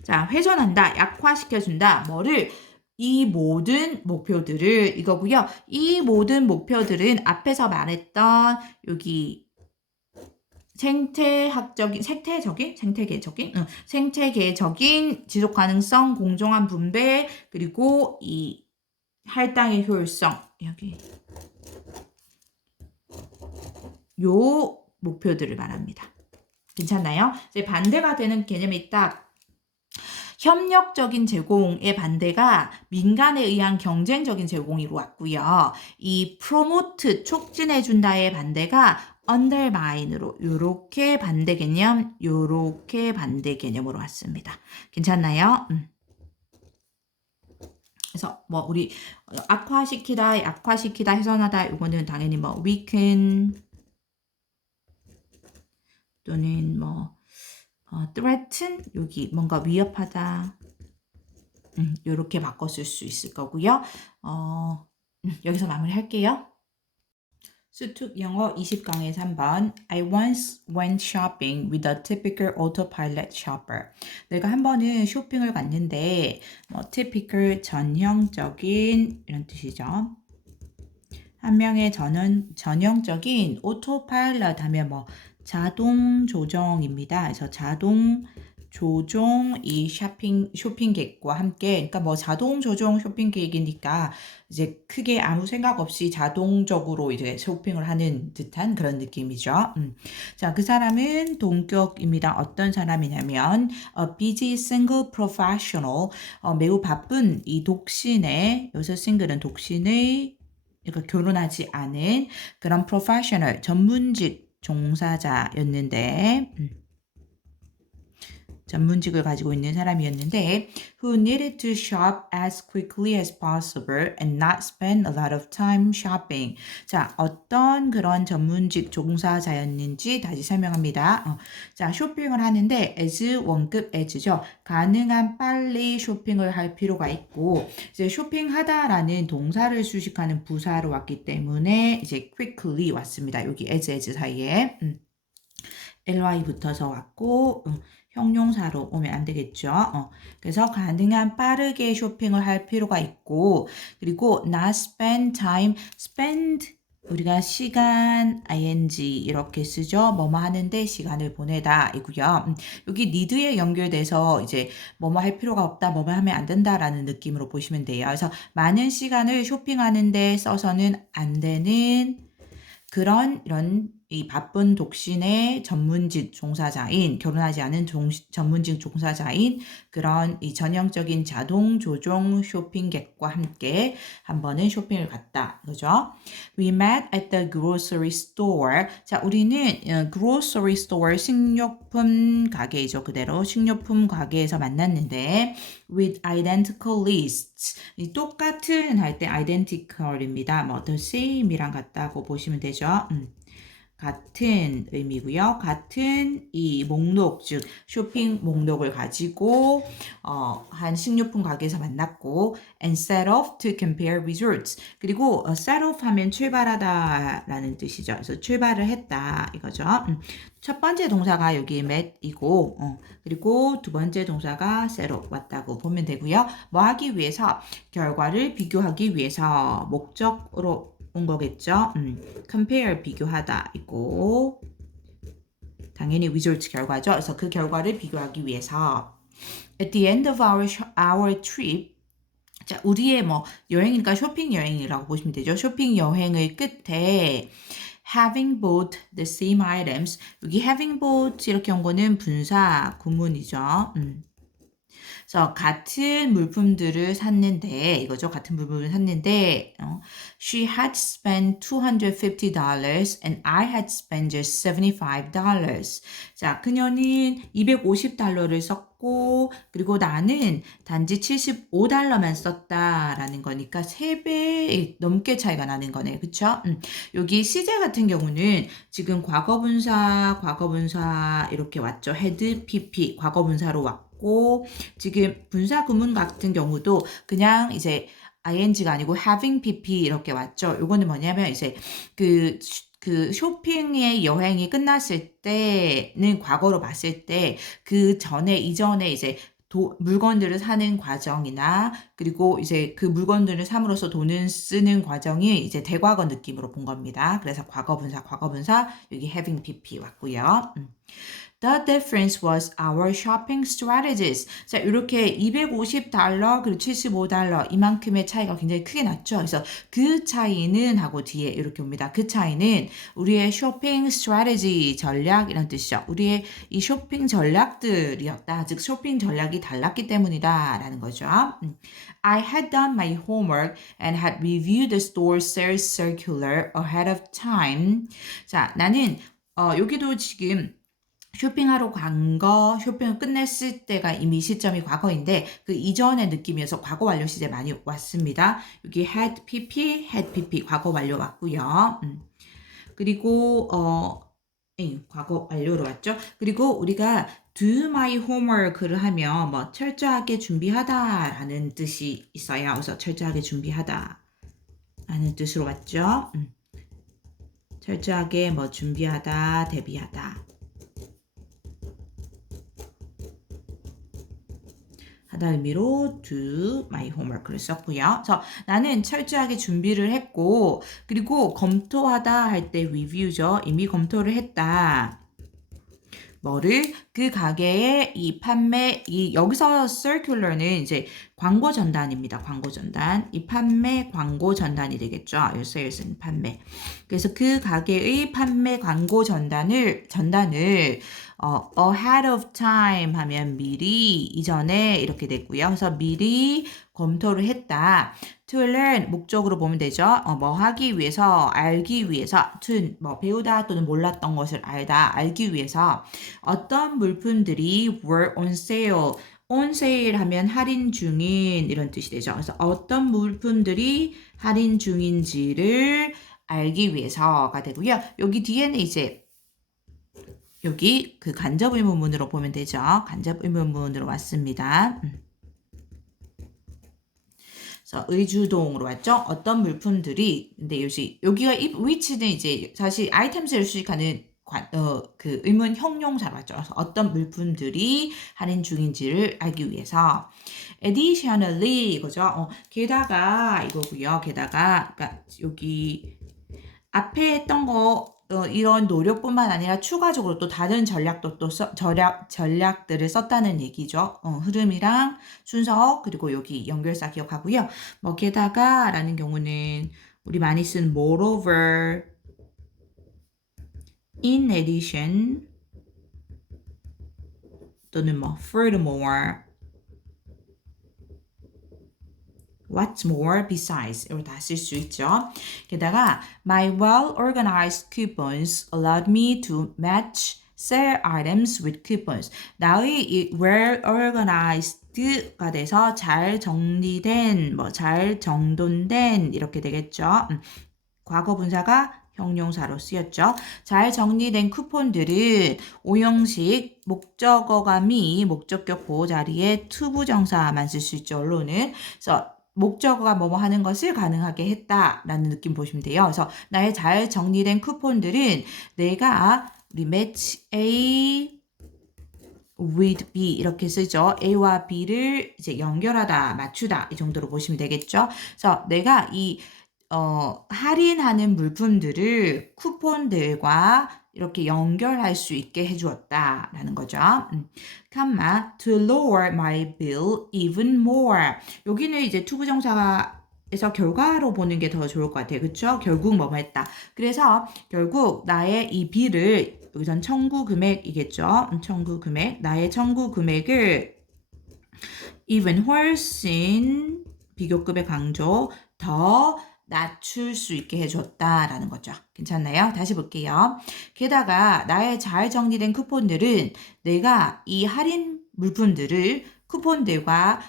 자, 훼손한다, 약화시켜준다. 뭐를? 이 모든 목표들을 이거고요. 이 모든 목표들은 앞에서 말했던 여기 생태계적인 지속 가능성, 공정한 분배 그리고 이 할당의 효율성 여기 요 목표들을 말합니다. 괜찮나요? 이제 반대가 되는 개념이 딱 협력적인 제공의 반대가 민간에 의한 경쟁적인 제공으로 왔고요. 이 promote 촉진해준다의 반대가 undermine으로 요렇게 반대 개념으로 왔습니다. 괜찮나요? 그래서 우리 악화시키다, 약화시키다, 훼손하다 이거는 당연히 weaken 또는 threaten 여기 뭔가 위협하다 이렇게 바꿔 쓸 수 있을 거고요. 여기서 마무리할게요. 수특 영어 20강의 3번. I once went shopping with a typical autopilot shopper. 내가 한 번은 쇼핑을 갔는데 typical 전형적인 이런 뜻이죠. 한 명의 전형적인 오토파일럿 하면 자동 조정입니다. 그래서 자동 조종 이 쇼핑 계획과 함께, 그러니까 자동 조종 쇼핑 계획이니까 이제 크게 아무 생각 없이 자동적으로 이제 쇼핑을 하는 듯한 그런 느낌이죠. 자, 그 사람은 동격입니다. 어떤 사람이냐면 a busy single professional, 매우 바쁜 이 독신의, 여기서 싱글은 독신의, 그러니까 결혼하지 않은 그런 프로페셔널 전문직 종사자였는데 전문직을 가지고 있는 사람이었는데 who needed to shop as quickly as possible and not spend a lot of time shopping. 자, 어떤 그런 전문직 종사자였는지 다시 설명합니다. 자, 쇼핑을 하는데 as 원급 as죠. 가능한 빨리 쇼핑을 할 필요가 있고 이제 쇼핑하다라는 동사를 수식하는 부사로 왔기 때문에 이제 quickly 왔습니다. 여기 as 사이에 ly 붙어서 왔고 형용사로 오면 안 되겠죠. 그래서 가능한 빠르게 쇼핑을 할 필요가 있고 그리고 not spend time, spend 우리가 시간 ing 이렇게 쓰죠. 뭐뭐 하는데 시간을 보내다 이고요. 여기 need에 연결돼서 이제 뭐뭐 할 필요가 없다, 뭐뭐 하면 안 된다라는 느낌으로 보시면 돼요. 그래서 많은 시간을 쇼핑하는데 써서는 안 되는 그런 이런 이 바쁜 독신의 전문직 종사자인, 결혼하지 않은 전문직 종사자인 그런 이 전형적인 자동 조종 쇼핑객과 함께 한 번은 쇼핑을 갔다. 그죠? We met at the grocery store. 자, 우리는 grocery store 식료품 가게이죠. 그대로 식료품 가게에서 만났는데 with identical lists. 이 똑같은 할 때 identical입니다. the same이랑 같다고 보시면 되죠. 같은 의미고요. 같은 이 목록, 즉 쇼핑 목록을 가지고 한 식료품 가게에서 만났고 and set off to compare results. 그리고 set off 하면 출발하다라는 뜻이죠. 그래서 출발을 했다 이거죠. 첫 번째 동사가 여기 met이고 그리고 두 번째 동사가 set off 왔다고 보면 되고요. 뭐 하기 위해서? 결과를 비교하기 위해서 목적으로 온 거겠죠. compare 비교하다 있고 당연히 result 결과죠. 그래서 그 결과를 비교하기 위해서 at the end of our trip 자, 우리의 여행이니까 쇼핑 여행이라고 보시면 되죠. 쇼핑 여행의 끝에 having bought the same items 여기 having bought 이렇게 온 거는 분사 구문이죠. 그래서 같은 물품들을 샀는데 이거죠. 같은 물품을 샀는데 she had spent $250 and I had spent just $75. 자, 그녀는 $250를 썼고 그리고 나는 단지 $75만 썼다라는 거니까 3배 넘게 차이가 나는 거네. 그쵸? 여기 시제 같은 경우는 지금 과거분사 이렇게 왔죠. had, pp 과거분사로 왔고 지금 분사 구문 같은 경우도 그냥 이제 ing가 아니고 having pp 이렇게 왔죠. 요거는 뭐냐면 이제 그 쇼핑의 여행이 끝났을 때는 과거로 봤을 때 그 전에 이전에 이제 물건들을 사는 과정이나 그리고 이제 그 물건들을 삼으로써 돈을 쓰는 과정이 이제 대과거 느낌으로 본 겁니다. 그래서 과거분사 여기 having pp 왔고요. The difference was our shopping strategies. 자, 이렇게 $250 그리고 $75 이만큼의 차이가 굉장히 크게 났죠. 그래서 그 차이는 하고 뒤에 이렇게 옵니다. 그 차이는 우리의 쇼핑 strategy 전략 이런 뜻이죠. 우리의 이 쇼핑 전략들이었다. 즉 쇼핑 전략이 달랐기 때문이다 라는 거죠. I had done my homework and had reviewed the store sales circular ahead of time. 자, 나는 여기도 지금 쇼핑하러 쇼핑을 끝냈을 때가 이미 시점이 과거인데 그 이전의 느낌이어서 과거 완료 시제 많이 왔습니다. 여기 had pp 과거 완료 왔고요. 그리고 과거 완료로 왔죠. 그리고 우리가 do my homework를 하면 철저하게 준비하다라는 뜻이 있어요. 그래서 철저하게 준비하다 라는 뜻으로 왔죠. 철저하게 뭐 준비하다, 대비하다. 하다 의미로 do my homework를 썼고요. 그래서 나는 철저하게 준비를 했고, 그리고 검토하다 할 때 review죠. 이미 검토를 했다. 뭐를 그 가게의 이 판매 여기서 circular는 이제 광고 전단입니다. 광고 전단. 이 판매 광고 전단이 되겠죠. 이 sales는 판매. 그래서 그 가게의 판매 광고 전단을 ahead of time 하면 미리 이전에 이렇게 됐고요. 그래서 미리 검토를 했다. to learn 목적으로 보면 되죠. 뭐 하기 위해서, 알기 위해서, to 뭐 배우다 또는 몰랐던 것을 알기 위해서 어떤 물품들이 were on sale. on sale 하면 할인 중인 이런 뜻이 되죠. 그래서 어떤 물품들이 할인 중인지를 알기 위해서가 되고요. 여기 뒤에는 이제 여기 그 간접 의문문으로 보면 되죠. 간접 의문문으로 왔습니다. 그래서 의주동으로 왔죠. 어떤 물품들이 근데 여기가 which는 이제 사실 아이템스를 수식하는 그 의문 형용사로 왔죠. 그래서 어떤 물품들이 할인 중인지를 알기 위해서 additionally 이거죠. 게다가 이거고요. 게다가 그러니까 여기 앞에 했던 거 이런 노력뿐만 아니라 추가적으로 또 다른 전략들을 썼다는 얘기죠. 흐름이랑 순서 그리고 여기 연결사 기억하고요. 뭐 게다가라는 경우는 우리 많이 쓴 moreover, in addition 또는 뭐 furthermore, what's more, besides 이걸 다 쓸 수 있죠. 게다가 my well-organized coupons allowed me to match sale items with coupons. 나의 이 well-organized가 돼서 잘 정리된, 뭐 잘 정돈된 이렇게 되겠죠. 과거 분사가 형용사로 쓰였죠. 잘 정리된 쿠폰들은 오형식 목적어감이 목적격 보호 자리에 투부정사만 쓸 수 있죠. 언론은. 그래서 목적어가 뭐뭐 하는 것을 가능하게 했다라는 느낌 보시면 돼요. 그래서 나의 잘 정리된 쿠폰들은 내가 우리 match A with B 이렇게 쓰죠. A와 B를 이제 연결하다, 맞추다 이 정도로 보시면 되겠죠. 그래서 내가 이 할인하는 물품들을 쿠폰들과 이렇게 연결할 수 있게 해주었다라는 거죠. to lower my bill even more. 여기는 이제 투부정사에서 결과로 보는 게 더 좋을 것 같아요. 그쵸? 결국 뭐뭐 했다. 그래서 결국 나의 이 비를 여기선 청구 금액이겠죠. 청구 금액. 나의 청구 금액을 even 훨씬 비교급의 강조 더 낮출 수 있게 해줬다라는 거죠. 괜찮나요? 다시 볼게요. 게다가 나의 잘 정리된 쿠폰들은 내가 이 할인 물품들을 쿠폰들과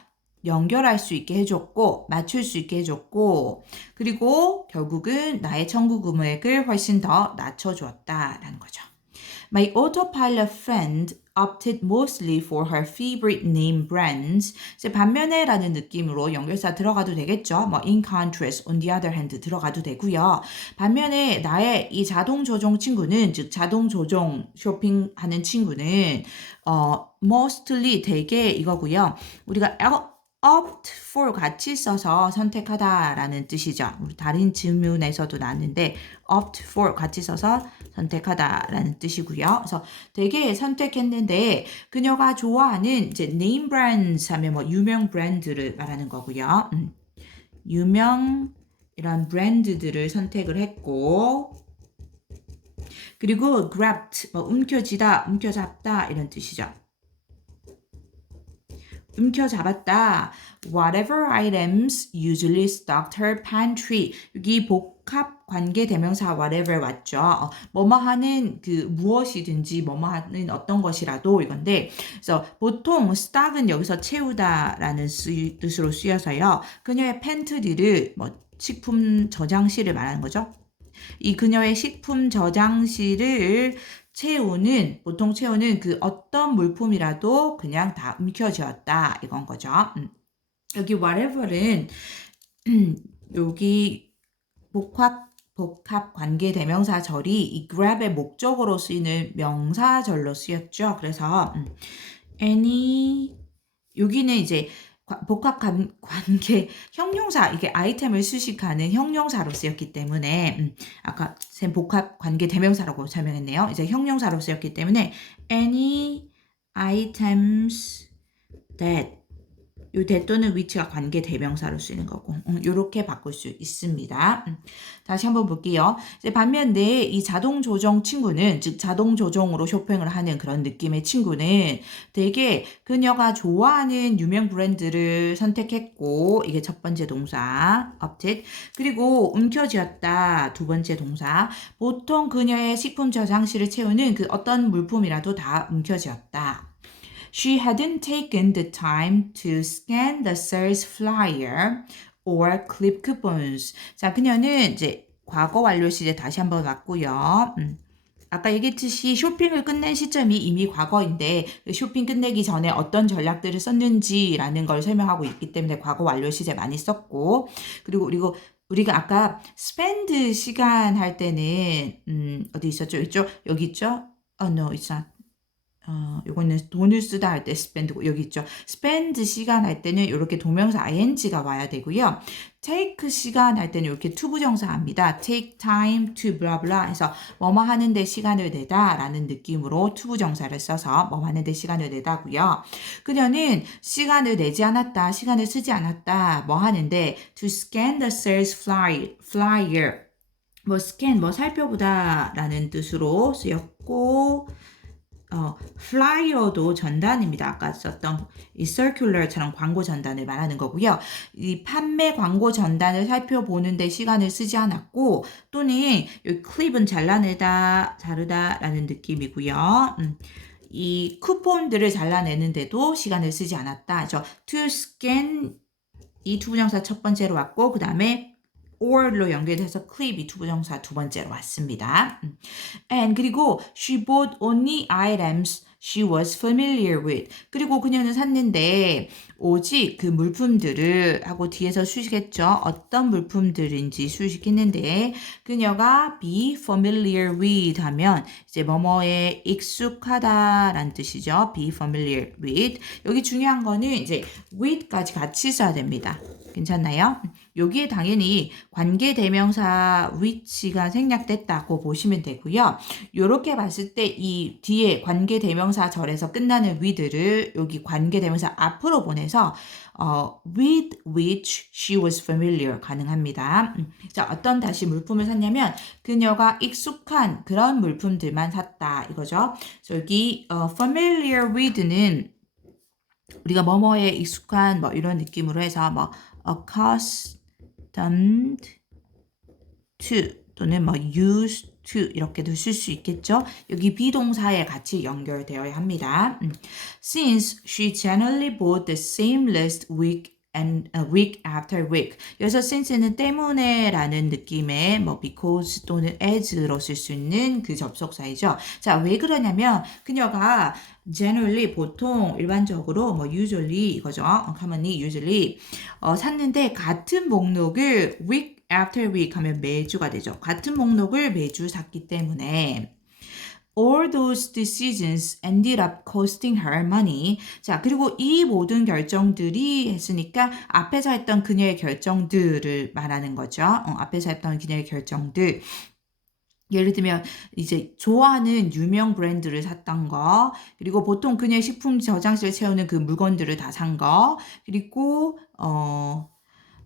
연결할 수 있게 해줬고 맞출 수 있게 해줬고 그리고 결국은 나의 청구 금액을 훨씬 더 낮춰주었다라는 거죠. My autopilot friend opted mostly for her favorite name brands. 이제 반면에라는 느낌으로 연결사 들어가도 되겠죠. 뭐 in contrast, on the other hand 들어가도 되고요. 반면에 나의 이 자동 조종 친구는 즉 자동 조종 쇼핑하는 친구는 mostly 되게 이거고요. 우리가 opt for 같이 써서 선택하다라는 뜻이죠. 우리 다른 질문에서도 나왔는데 opt for 같이 써서 선택하다라는 뜻이고요. 그래서 되게 선택했는데 그녀가 좋아하는 이제 name brands 하면 뭐 유명 브랜드를 말하는 거고요. 유명 이런 브랜드들을 선택을 했고 그리고 grabbed 뭐 움켜쥐다, 움켜잡다 이런 뜻이죠. 움켜잡았다. Whatever items usually stocked her pantry. 여기 복합 관계 대명사 whatever 왔죠. 뭐뭐 하는 그 무엇이든지 뭐뭐 하는 어떤 것이라도 이건데 그래서 보통 stock은 여기서 채우다라는 뜻으로 쓰여서요. 그녀의 팬트리를 뭐 식품 저장실을 말하는 거죠. 이 그녀의 식품 저장실을 보통 채우는 그 어떤 물품이라도 그냥 다 움켜쥐었다 이건 거죠. 여기 whatever는 여기 복합 복합 관계 대명사절이 이 grab의 목적으로 쓰이는 명사절로 쓰였죠. 그래서 any 여기는 이제 복합 관계 형용사 이게 아이템을 수식하는 형용사로 쓰였기 때문에 아까 쌤 복합 관계 대명사라고 설명했네요. 이제 형용사로 쓰였기 때문에 any items that 요 that 또는 which가 관계 대명사로 쓰이는 거고 요렇게 바꿀 수 있습니다. 다시 한번 볼게요. 이제 반면에 이 자동 조종 친구는 즉 자동 조종으로 쇼핑을 하는 그런 느낌의 친구는 되게 그녀가 좋아하는 유명 브랜드를 선택했고 이게 첫 번째 동사 opted 그리고 움켜쥐었다 두 번째 동사 보통 그녀의 식품 저장실을 채우는 그 어떤 물품이라도 다 움켜쥐었다. She hadn't taken the time to scan the sales flyer or clip coupons. 자, 그녀는 이제 과거 완료 시제 다시 한번 왔고요. 아까 얘기했듯이 쇼핑을 끝낸 시점이 이미 과거인데 쇼핑 끝내기 전에 어떤 전략들을 썼는지라는 걸 설명하고 있기 때문에 과거 완료 시제 많이 썼고 그리고 우리가 아까 spend 시간 할 때는 어디 있었죠? 있죠? 여기 있죠? No, it's not. 요거는 돈을 쓰다 할 때 spend고 여기 있죠. spend 시간 할 때는 이렇게 동명사 ing가 와야 되고요. take 시간 할 때는 이렇게 to 부정사합니다. take time to blah blah 해서 뭐뭐 하는데 시간을 내다 라는 느낌으로 to 부정사를 써서 뭐뭐 하는데 시간을 내다고요. 그녀는 시간을 내지 않았다, 시간을 쓰지 않았다, 뭐 하는데 to scan the sales flyer 뭐 scan 뭐 살펴보다 라는 뜻으로 쓰였고 플라이어도 전단입니다. 아까 썼던 이 circular처럼 광고 전단을 말하는 거고요. 이 판매 광고 전단을 살펴보는데 시간을 쓰지 않았고 또는 이 클립은 잘라내다, 자르다라는 느낌이고요. 이 쿠폰들을 잘라내는데도 시간을 쓰지 않았다. 그래서 to scan 이 투부정사 첫 번째로 왔고 그 다음에 or로 연결돼서 clip이 투부정사 두 번째로 왔습니다. And 그리고 she bought only items she was familiar with. 그리고 그녀는 샀는데 오직 그 물품들을 하고 뒤에서 수식했죠. 어떤 물품들인지 수식했는데 그녀가 be familiar with 하면 이제 뭐뭐에 익숙하다라는 뜻이죠. be familiar with. 여기 중요한 거는 이제 with까지 같이 써야 됩니다. 괜찮나요? 여기에 당연히 관계 대명사 which가 생략됐다고 보시면 되고요. 이렇게 봤을 때 이 뒤에 관계 대명사 절에서 끝나는 with를 여기 관계 대명사 앞으로 보내서 with which she was familiar 가능합니다. 자, 어떤 다시 물품을 샀냐면 그녀가 익숙한 그런 물품들만 샀다 이거죠. 여기 familiar with는 우리가 뭐뭐에 익숙한 뭐 이런 느낌으로 해서 뭐 accustomed to 또는 뭐 used to 이렇게도 쓸 수 있겠죠. 여기 비동사에 같이 연결되어야 합니다. Since she generally bought the same list week after week. 여기서 since는 때문에라는 느낌의 뭐 because 또는 as로 쓸 수 있는 그 접속사이죠. 자, 왜 그러냐면 그녀가 generally 보통 일반적으로 뭐 usually 이거죠. commonly usually 샀는데 같은 목록을 week after week 하면 매주가 되죠. 같은 목록을 매주 샀기 때문에 all those decisions ended up costing her money. 자, 그리고 이 모든 결정들이 했으니까 앞에서 했던 그녀의 결정들을 말하는 거죠. 앞에서 했던 그녀의 결정들. 예를 들면 이제 좋아하는 유명 브랜드를 샀던 거 그리고 보통 그녀의 식품 저장실에 채우는 그 물건들을 다 산 거 그리고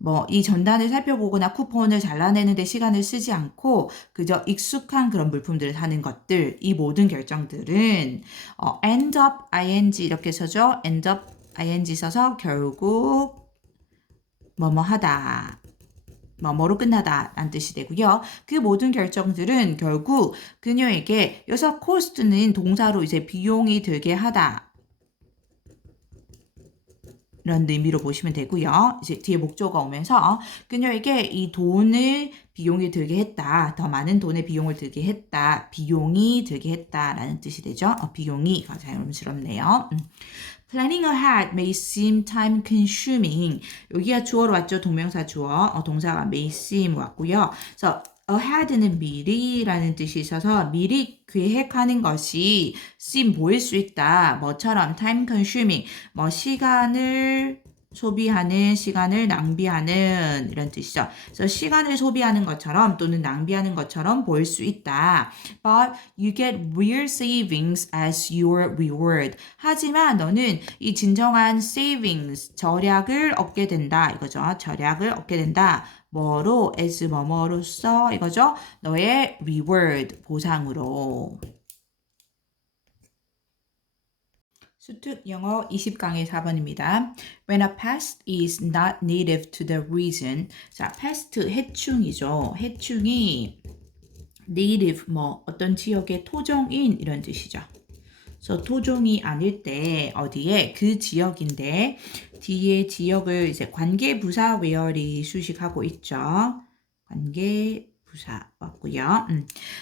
뭐 이 전단을 살펴보거나 쿠폰을 잘라내는데 시간을 쓰지 않고 그저 익숙한 그런 물품들을 사는 것들 이 모든 결정들은 end up ing 이렇게 써죠. end up ing 써서 결국 뭐뭐 하다 뭐뭐로 끝나다 라는 뜻이 되고요. 그 모든 결정들은 결국 그녀에게 여기서 cost는 동사로 이제 비용이 들게 하다 이런 의미로 보시면 되고요. 이제 뒤에 목조가 오면서 그녀에게 이 돈을 비용이 들게 했다. 더 많은 돈의 비용을 들게 했다. 비용이 들게 했다라는 뜻이 되죠. 비용이 자연스럽네요. Planning ahead may seem time consuming. 여기가 주어로 왔죠. 동명사 주어. 동사가 may seem 왔고요. 그래서 ahead는 미리라는 뜻이 있어서 미리 계획하는 것이 seem 보일 수 있다. 뭐처럼 time consuming, 뭐 시간을 소비하는, 시간을 낭비하는 이런 뜻이죠. 그래서 시간을 소비하는 것처럼 또는 낭비하는 것처럼 보일 수 있다. But you get real savings as your reward. 하지만 너는 이 진정한 savings, 절약을 얻게 된다. 이거죠. 절약을 얻게 된다. 뭐로? as 뭐뭐로써 이거죠. 너의 reward, 보상으로. 수특 영어 20강의 4번입니다. When a pest is not native to the region. 자, pest 해충이죠. 해충이 native 뭐 어떤 지역의 토종인 이런 뜻이죠. 그래서 토종이 아닐 때 어디에 그 지역인데 뒤에 지역을 이제 관계부사 where이 수식하고 있죠. 관계부사 왔고요.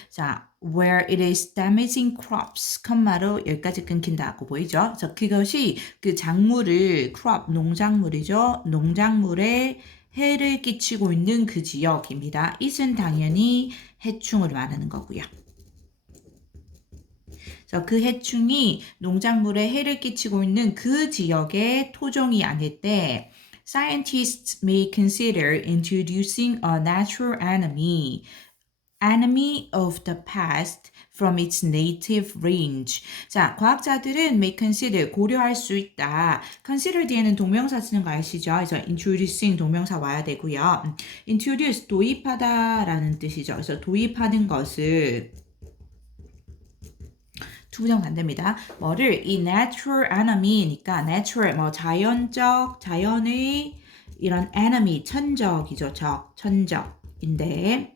자, where it is damaging crops, 컴마로 여기까지 끊긴다고 보이죠. 그래서 그것이 그 작물을 crop 농작물이죠. 농작물에 해를 끼치고 있는 그 지역입니다. it은 당연히 해충을 말하는 거고요. 그래서 그 해충이 농작물에 해를 끼치고 있는 그 지역의 토종이 아닐 때 scientists may consider introducing a natural enemy of the past from its native range. 자, 과학자들은 may consider, 고려할 수 있다. consider 뒤에는 동명사 쓰는 거 아시죠? 그래서 introducing 동명사 와야 되고요. introduce, 도입하다 라는 뜻이죠. 그래서 도입하는 것을 투부정 반대입니다. 뭐를 이 natural enemy니까 natural 뭐 자연적 자연의 이런 enemy 천적이죠. 천적인데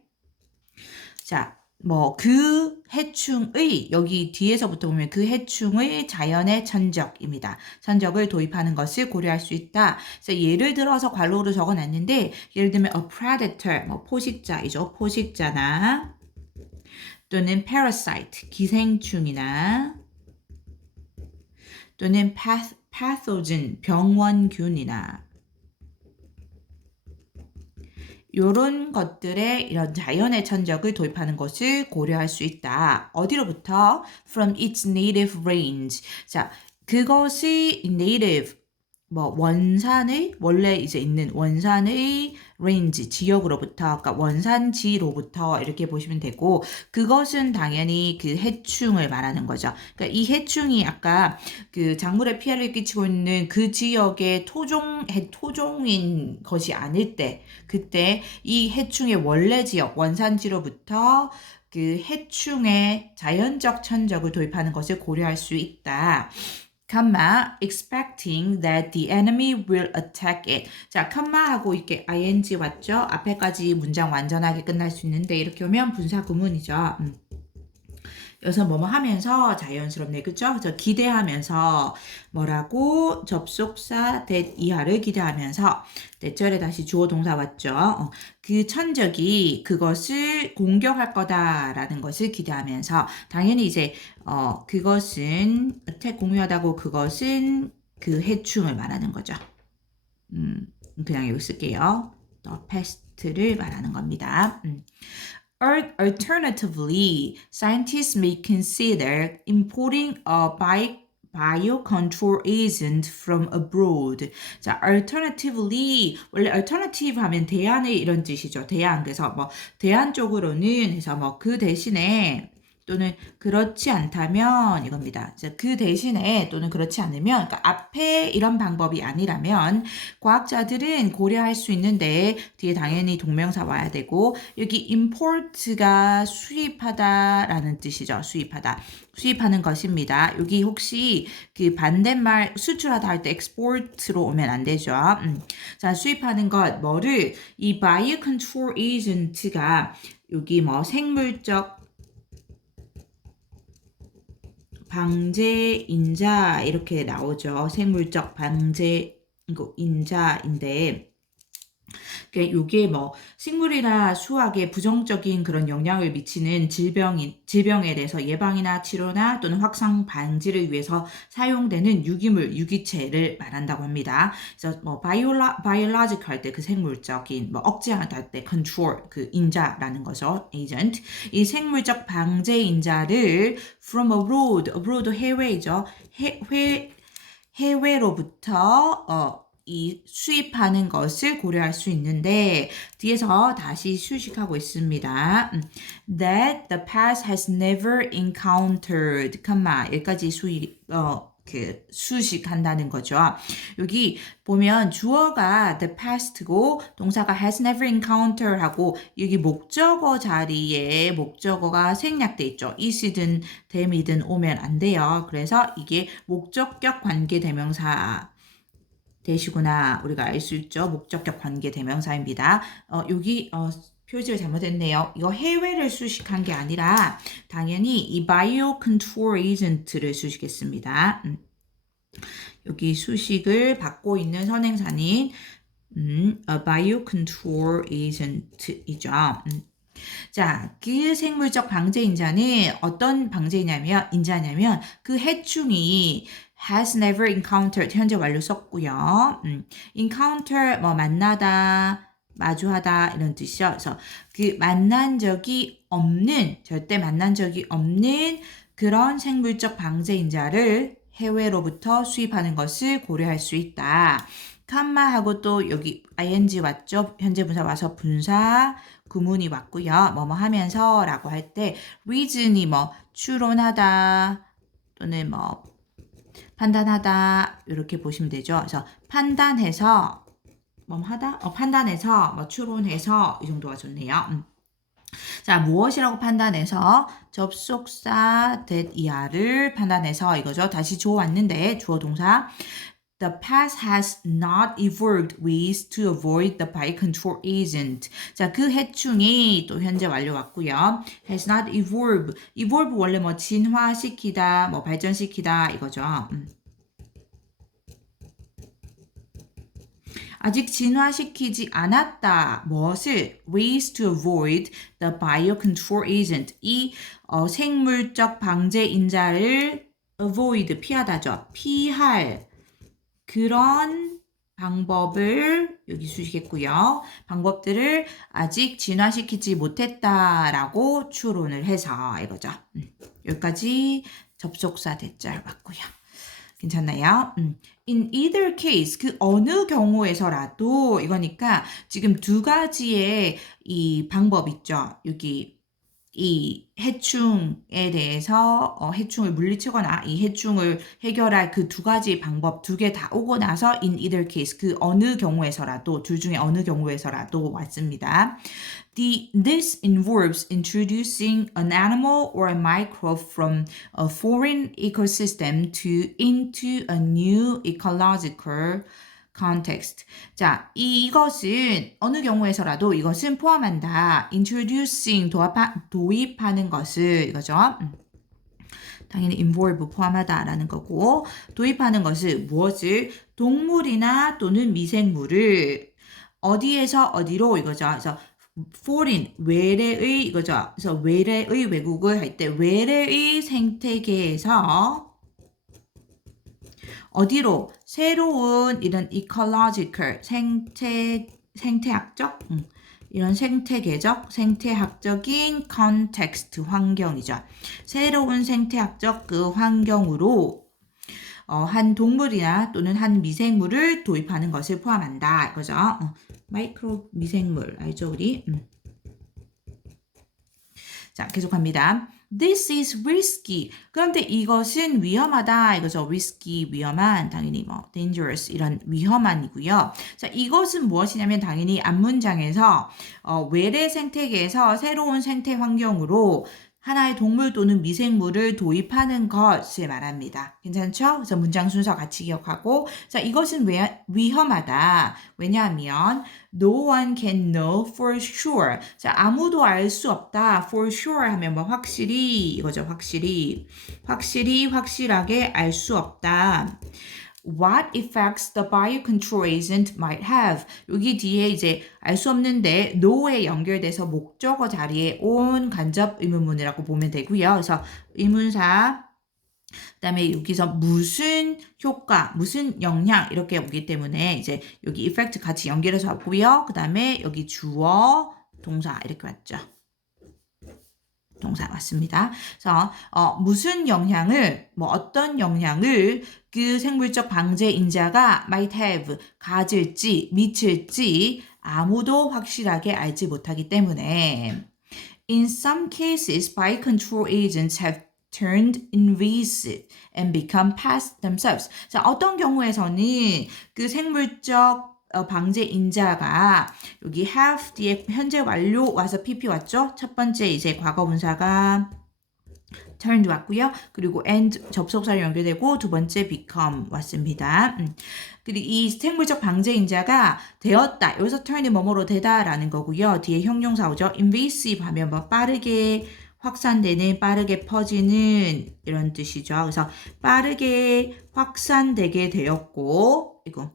자, 뭐 그 해충의 여기 뒤에서부터 보면 그 해충의 자연의 천적입니다. 천적을 도입하는 것을 고려할 수 있다. 그래서 예를 들어서 괄호로 적어놨는데 예를 들면 a predator 뭐 포식자이죠. 포식자나 또는 parasite, 기생충이나 또는 pathogen, 병원균이나 이런 것들의 이런 자연의 천적을 도입하는 것을 고려할 수 있다. 어디로부터? From its native range. 자, 그것이 native 뭐 원산의 원래 이제 있는 원산의 range 지역으로부터 그러니까 원산지로부터 이렇게 보시면 되고 그것은 당연히 그 해충을 말하는 거죠. 그러니까 이 해충이 아까 그 작물에 피해를 끼치고 있는 그 지역의 토종인 것이 아닐 때 그때 이 해충의 원래 지역 원산지로부터 그 해충의 자연적 천적을 도입하는 것을 고려할 수 있다. expecting that the enemy will attack it. 자, 하고 이렇게 ing 왔죠? 앞에까지 문장 완전하게 끝날 수 있는데 이렇게 오면 분사 구문이죠. 여기서 뭐뭐 하면서 자연스럽네. 그쵸? 그래서 기대하면서 뭐라고? 접속사 that 이하를 기대하면서 대절에 다시 주어 동사 왔죠. 그 천적이 그것을 공격할 거다라는 것을 기대하면서 당연히 이제 그것은 attack 공유하다고 그것은 그 해충을 말하는 거죠. 그냥 여기 쓸게요. The pest를 말하는 겁니다. Alternatively, scientists may consider importing a biocontrol agent from abroad. 자, alternatively, 원래 alternative 하면 대안의 이런 뜻이죠. 대안. 그래서 뭐, 대안 쪽으로는 해서 뭐, 그 대신에 또는 그렇지 않다면 이겁니다. 그 대신에 또는 그렇지 않으면 그러니까 앞에 이런 방법이 아니라면 과학자들은 고려할 수 있는데 뒤에 당연히 동명사 와야 되고 여기 import가 수입하다라는 뜻이죠. 수입하는 것입니다. 여기 혹시 그 반대말 수출하다 할 때 export로 오면 안 되죠. 자, 수입하는 것 뭐를 이 biocontrol agent가 여기 뭐 생물적 방제인자 이렇게 나오죠. 생물적 방제 인자인데 그러니까 요게 뭐 식물이나 수학에 부정적인 그런 영향을 미치는 질병에 대해서 예방이나 치료나 또는 확산 방지를 위해서 사용되는 유기물, 유기체를 말한다고 합니다. 그래서 뭐 biological 할 때 그 생물적인, 뭐 억제하다 할 때 control 그 인자라는 거죠. agent. 이 생물적 방제 인자를 from abroad 해외이죠. 해외로부터 이 수입하는 것을 고려할 수 있는데 뒤에서 다시 수식하고 있습니다. That the past has never encountered, 여기까지 수식한다는 거죠. 여기 보면 주어가 the past고 동사가 has never encountered 하고 여기 목적어 자리에 목적어가 생략돼 있죠. is이든 them이든 오면 안 돼요. 그래서 이게 목적격 관계대명사 되시구나 우리가 알 수 있죠. 목적격 관계대명사입니다. 여기 표지를 잘못했네요. 이거 해외를 수식한 게 아니라 당연히 이 bio control agent를 수식했습니다. 여기 수식을 받고 있는 선행사는 bio control agent이죠. 자, 그 생물적 방제인자는 어떤 인자냐면 그 해충이 has never encountered 현재 완료 썼고요. encounter 뭐 만나다, 마주하다 이런 뜻이죠. 그래서 그 절대 만난 적이 없는 그런 생물적 방제인자를 해외로부터 수입하는 것을 고려할 수 있다. 칸마하고 또 여기 ing 왔죠. 현재 분사 와서 분사 구문이 왔고요. 뭐뭐 하면서 라고 할 때 reason이 뭐 추론하다 또는 뭐 판단하다 이렇게 보시면 되죠. 그래서 판단해서 판단해서 뭐 추론해서 이 정도가 좋네요. 자, 무엇이라고 판단해서 접속사 that 이하를 판단해서 이거죠. 다시 주어 왔는데 주어 동사 The past has not evolved ways to avoid the biocontrol agent. 자, 그 해충이 또 현재 완료 왔고요. Has not evolved. evolve 원래 뭐 진화시키다, 뭐 발전시키다 이거죠. 아직 진화시키지 않았다. 무엇을? Ways to avoid the biocontrol agent. 이 생물적 방제 인자를 avoid, 피하다죠. 피할 그런 방법을 여기 수식했고요. 방법들을 아직 진화시키지 못했다라고 추론을 해서 이거죠. 여기까지 접속사 대절 맞고요. 괜찮나요? In either case, 그 어느 경우에서라도 이거니까 지금 두 가지의 이 방법 있죠. 여기 이 해충에 대해서 해충을 물리치거나 이 해충을 해결할 그 두 가지 방법 두 개 다 오고 나서 in either case 그 어느 경우에서라도 둘 중에 어느 경우에서라도 왔습니다. This involves introducing an animal or a microbe from a foreign ecosystem into a new ecological context. 자, 이것은 어느 경우에서라도 이것은 포함한다. introducing 도입하는 것을 이거죠. 당연히 involve 포함하다라는 거고 도입하는 것을 무엇을 동물이나 또는 미생물을 어디에서 어디로 이거죠. 그래서 foreign 외래의 이거죠. 그래서 외래의 외국을 할 때 외래의 생태계에서 어디로 새로운 이런 ecological 생태학적 이런 생태학적인 context 환경이죠. 새로운 생태학적 그 환경으로 한 동물이나 또는 한 미생물을 도입하는 것을 포함한다. 이거죠. 마이크로 미생물 알죠 우리? 자 계속합니다. This is risky. 그런데 이것은 위험하다. 이거죠. risky, 위험한. 당연히 뭐 dangerous 이런 위험한이고요. 자, 이것은 무엇이냐면 당연히 앞문장에서 외래 생태계에서 새로운 생태 환경으로 하나의 동물 또는 미생물을 도입하는 것을 말합니다. 괜찮죠? 그래서 문장 순서 같이 기억하고 자 이것은 위험하다. 왜냐하면 no one can know for sure. 자 아무도 알 수 없다. for sure 하면 뭐 확실히 이거죠. 확실하게 알 수 없다. what effects the biocontrol agent might have. 여기 뒤에 이제 알 수 없는데 no에 연결돼서 목적어 자리에 온 간접 의문문이라고 보면 되고요. 그래서 의문사 그다음에 여기서 무슨 효과, 무슨 영향 이렇게 오기 때문에 이제 여기 effect 같이 연결해서 왔고요. 그다음에 여기 주어, 동사 이렇게 왔죠. 동사 왔습니다. 그래서 무슨 영향을 어떤 영향을 그 생물적 방제 인자가 might have 가질지 미칠지 아무도 확실하게 알지 못하기 때문에 In some cases, biocontrol agents have turned invasive and become pests themselves. 자, 어떤 경우에서는 그 생물적 방제 인자가 여기 have 뒤에 현재 완료 와서 pp 왔죠? 첫 번째 이제 과거 분사가 turned 왔고요. 그리고 and 접속사로 연결되고 두 번째 become 왔습니다. 그리고 이 생물적 방제인자가 되었다. 여기서 turn이 뭐뭐로 되다라는 거고요. 뒤에 형용사 오죠. invasive 하면 빠르게 확산되는, 빠르게 퍼지는 이런 뜻이죠. 그래서 빠르게 확산되게 되었고 이거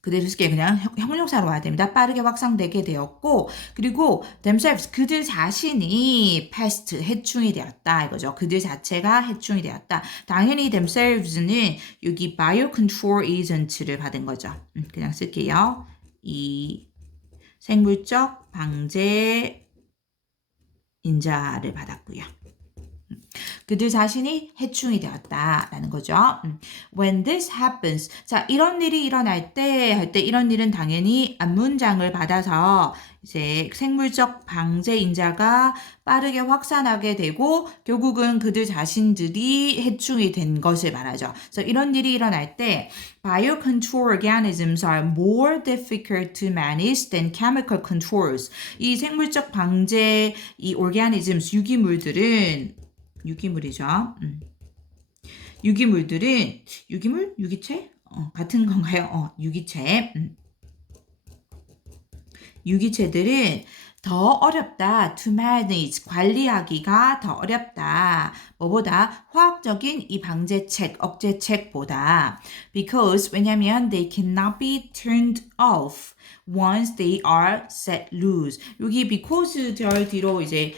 그대로 쉽게 그냥 형용사로 와야 됩니다. 빠르게 확산되게 되었고 그리고 themselves 그들 자신이 pest 해충이 되었다 이거죠. 그들 자체가 해충이 되었다. 당연히 themselves는 여기 biocontrol agent를 받은 거죠. 그냥 쓸게요. 이 생물적 방제 인자를 받았고요. 그들 자신이 해충이 되었다라는 거죠. When this happens, 자 이런 일이 일어날 때 할 때 이런 일은 당연히 앞문장을 받아서 이제 생물적 방제 인자가 빠르게 확산하게 되고 결국은 그들 자신들이 해충이 된 것을 말하죠. 그래서 이런 일이 일어날 때 biocontrol organisms are more difficult to manage than chemical controls. 이 생물적 방제 이 organisms 유기물들은 유기물이죠. 유기물들은 유기물? 유기체? 같은 건가요? 유기체. 유기체들은 더 어렵다. To manage. 관리하기가 더 어렵다. 뭐보다? 화학적인 이 방제책, 억제책보다. Because 왜냐면 they cannot be turned off once they are set loose. 여기 because 절 뒤로 이제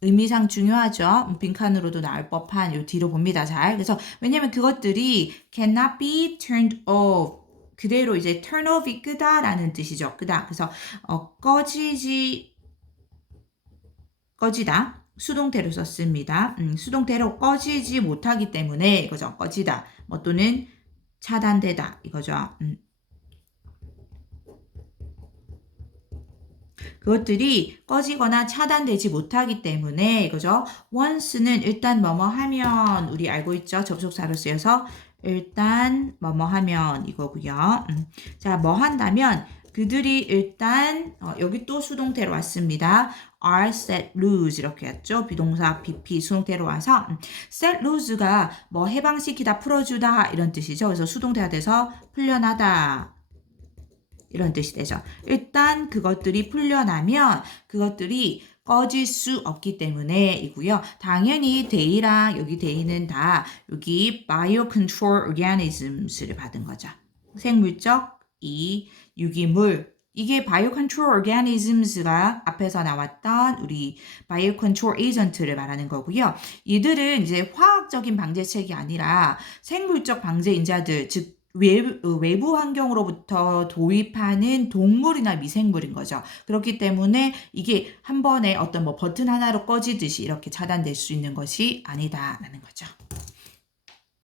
의미상 중요하죠. 빈칸으로도 나올 법한 요 뒤로 봅니다. 잘. 그래서 왜냐면 그것들이 cannot be turned off. 그대로 이제 turn off이 끄다라는 뜻이죠. 끄다. 그래서 꺼지다. 수동태로 썼습니다. 수동태로 꺼지지 못하기 때문에 이거죠. 꺼지다. 또는 차단되다. 이거죠. 그것들이 꺼지거나 차단되지 못하기 때문에 이거죠. once는 일단 뭐뭐 하면 우리 알고 있죠. 접속사로 쓰여서 일단 뭐뭐 하면 이거고요. 자, 뭐 한다면 그들이 일단 여기 또 수동태로 왔습니다. are set loose 이렇게 했죠. 비동사 BP 수동태로 와서 set loose가 해방시키다 풀어주다 이런 뜻이죠. 그래서 수동태가 돼서 풀려나다 이런 뜻이 되죠. 일단 그것들이 풀려나면 그것들이 꺼질 수 없기 때문에 이고요. 당연히 they랑 여기 they는 다 여기 biocontrol organisms를 받은 거죠. 생물적 이 유기물 이게 biocontrol organisms가 앞에서 나왔던 우리 biocontrol agent를 말하는 거고요. 이들은 이제 화학적인 방제책이 아니라 생물적 방제인자들 즉 외부 환경으로부터 도입하는 동물이나 미생물인 거죠. 그렇기 때문에 이게 한 번에 어떤 버튼 하나로 꺼지듯이 이렇게 차단될 수 있는 것이 아니다라는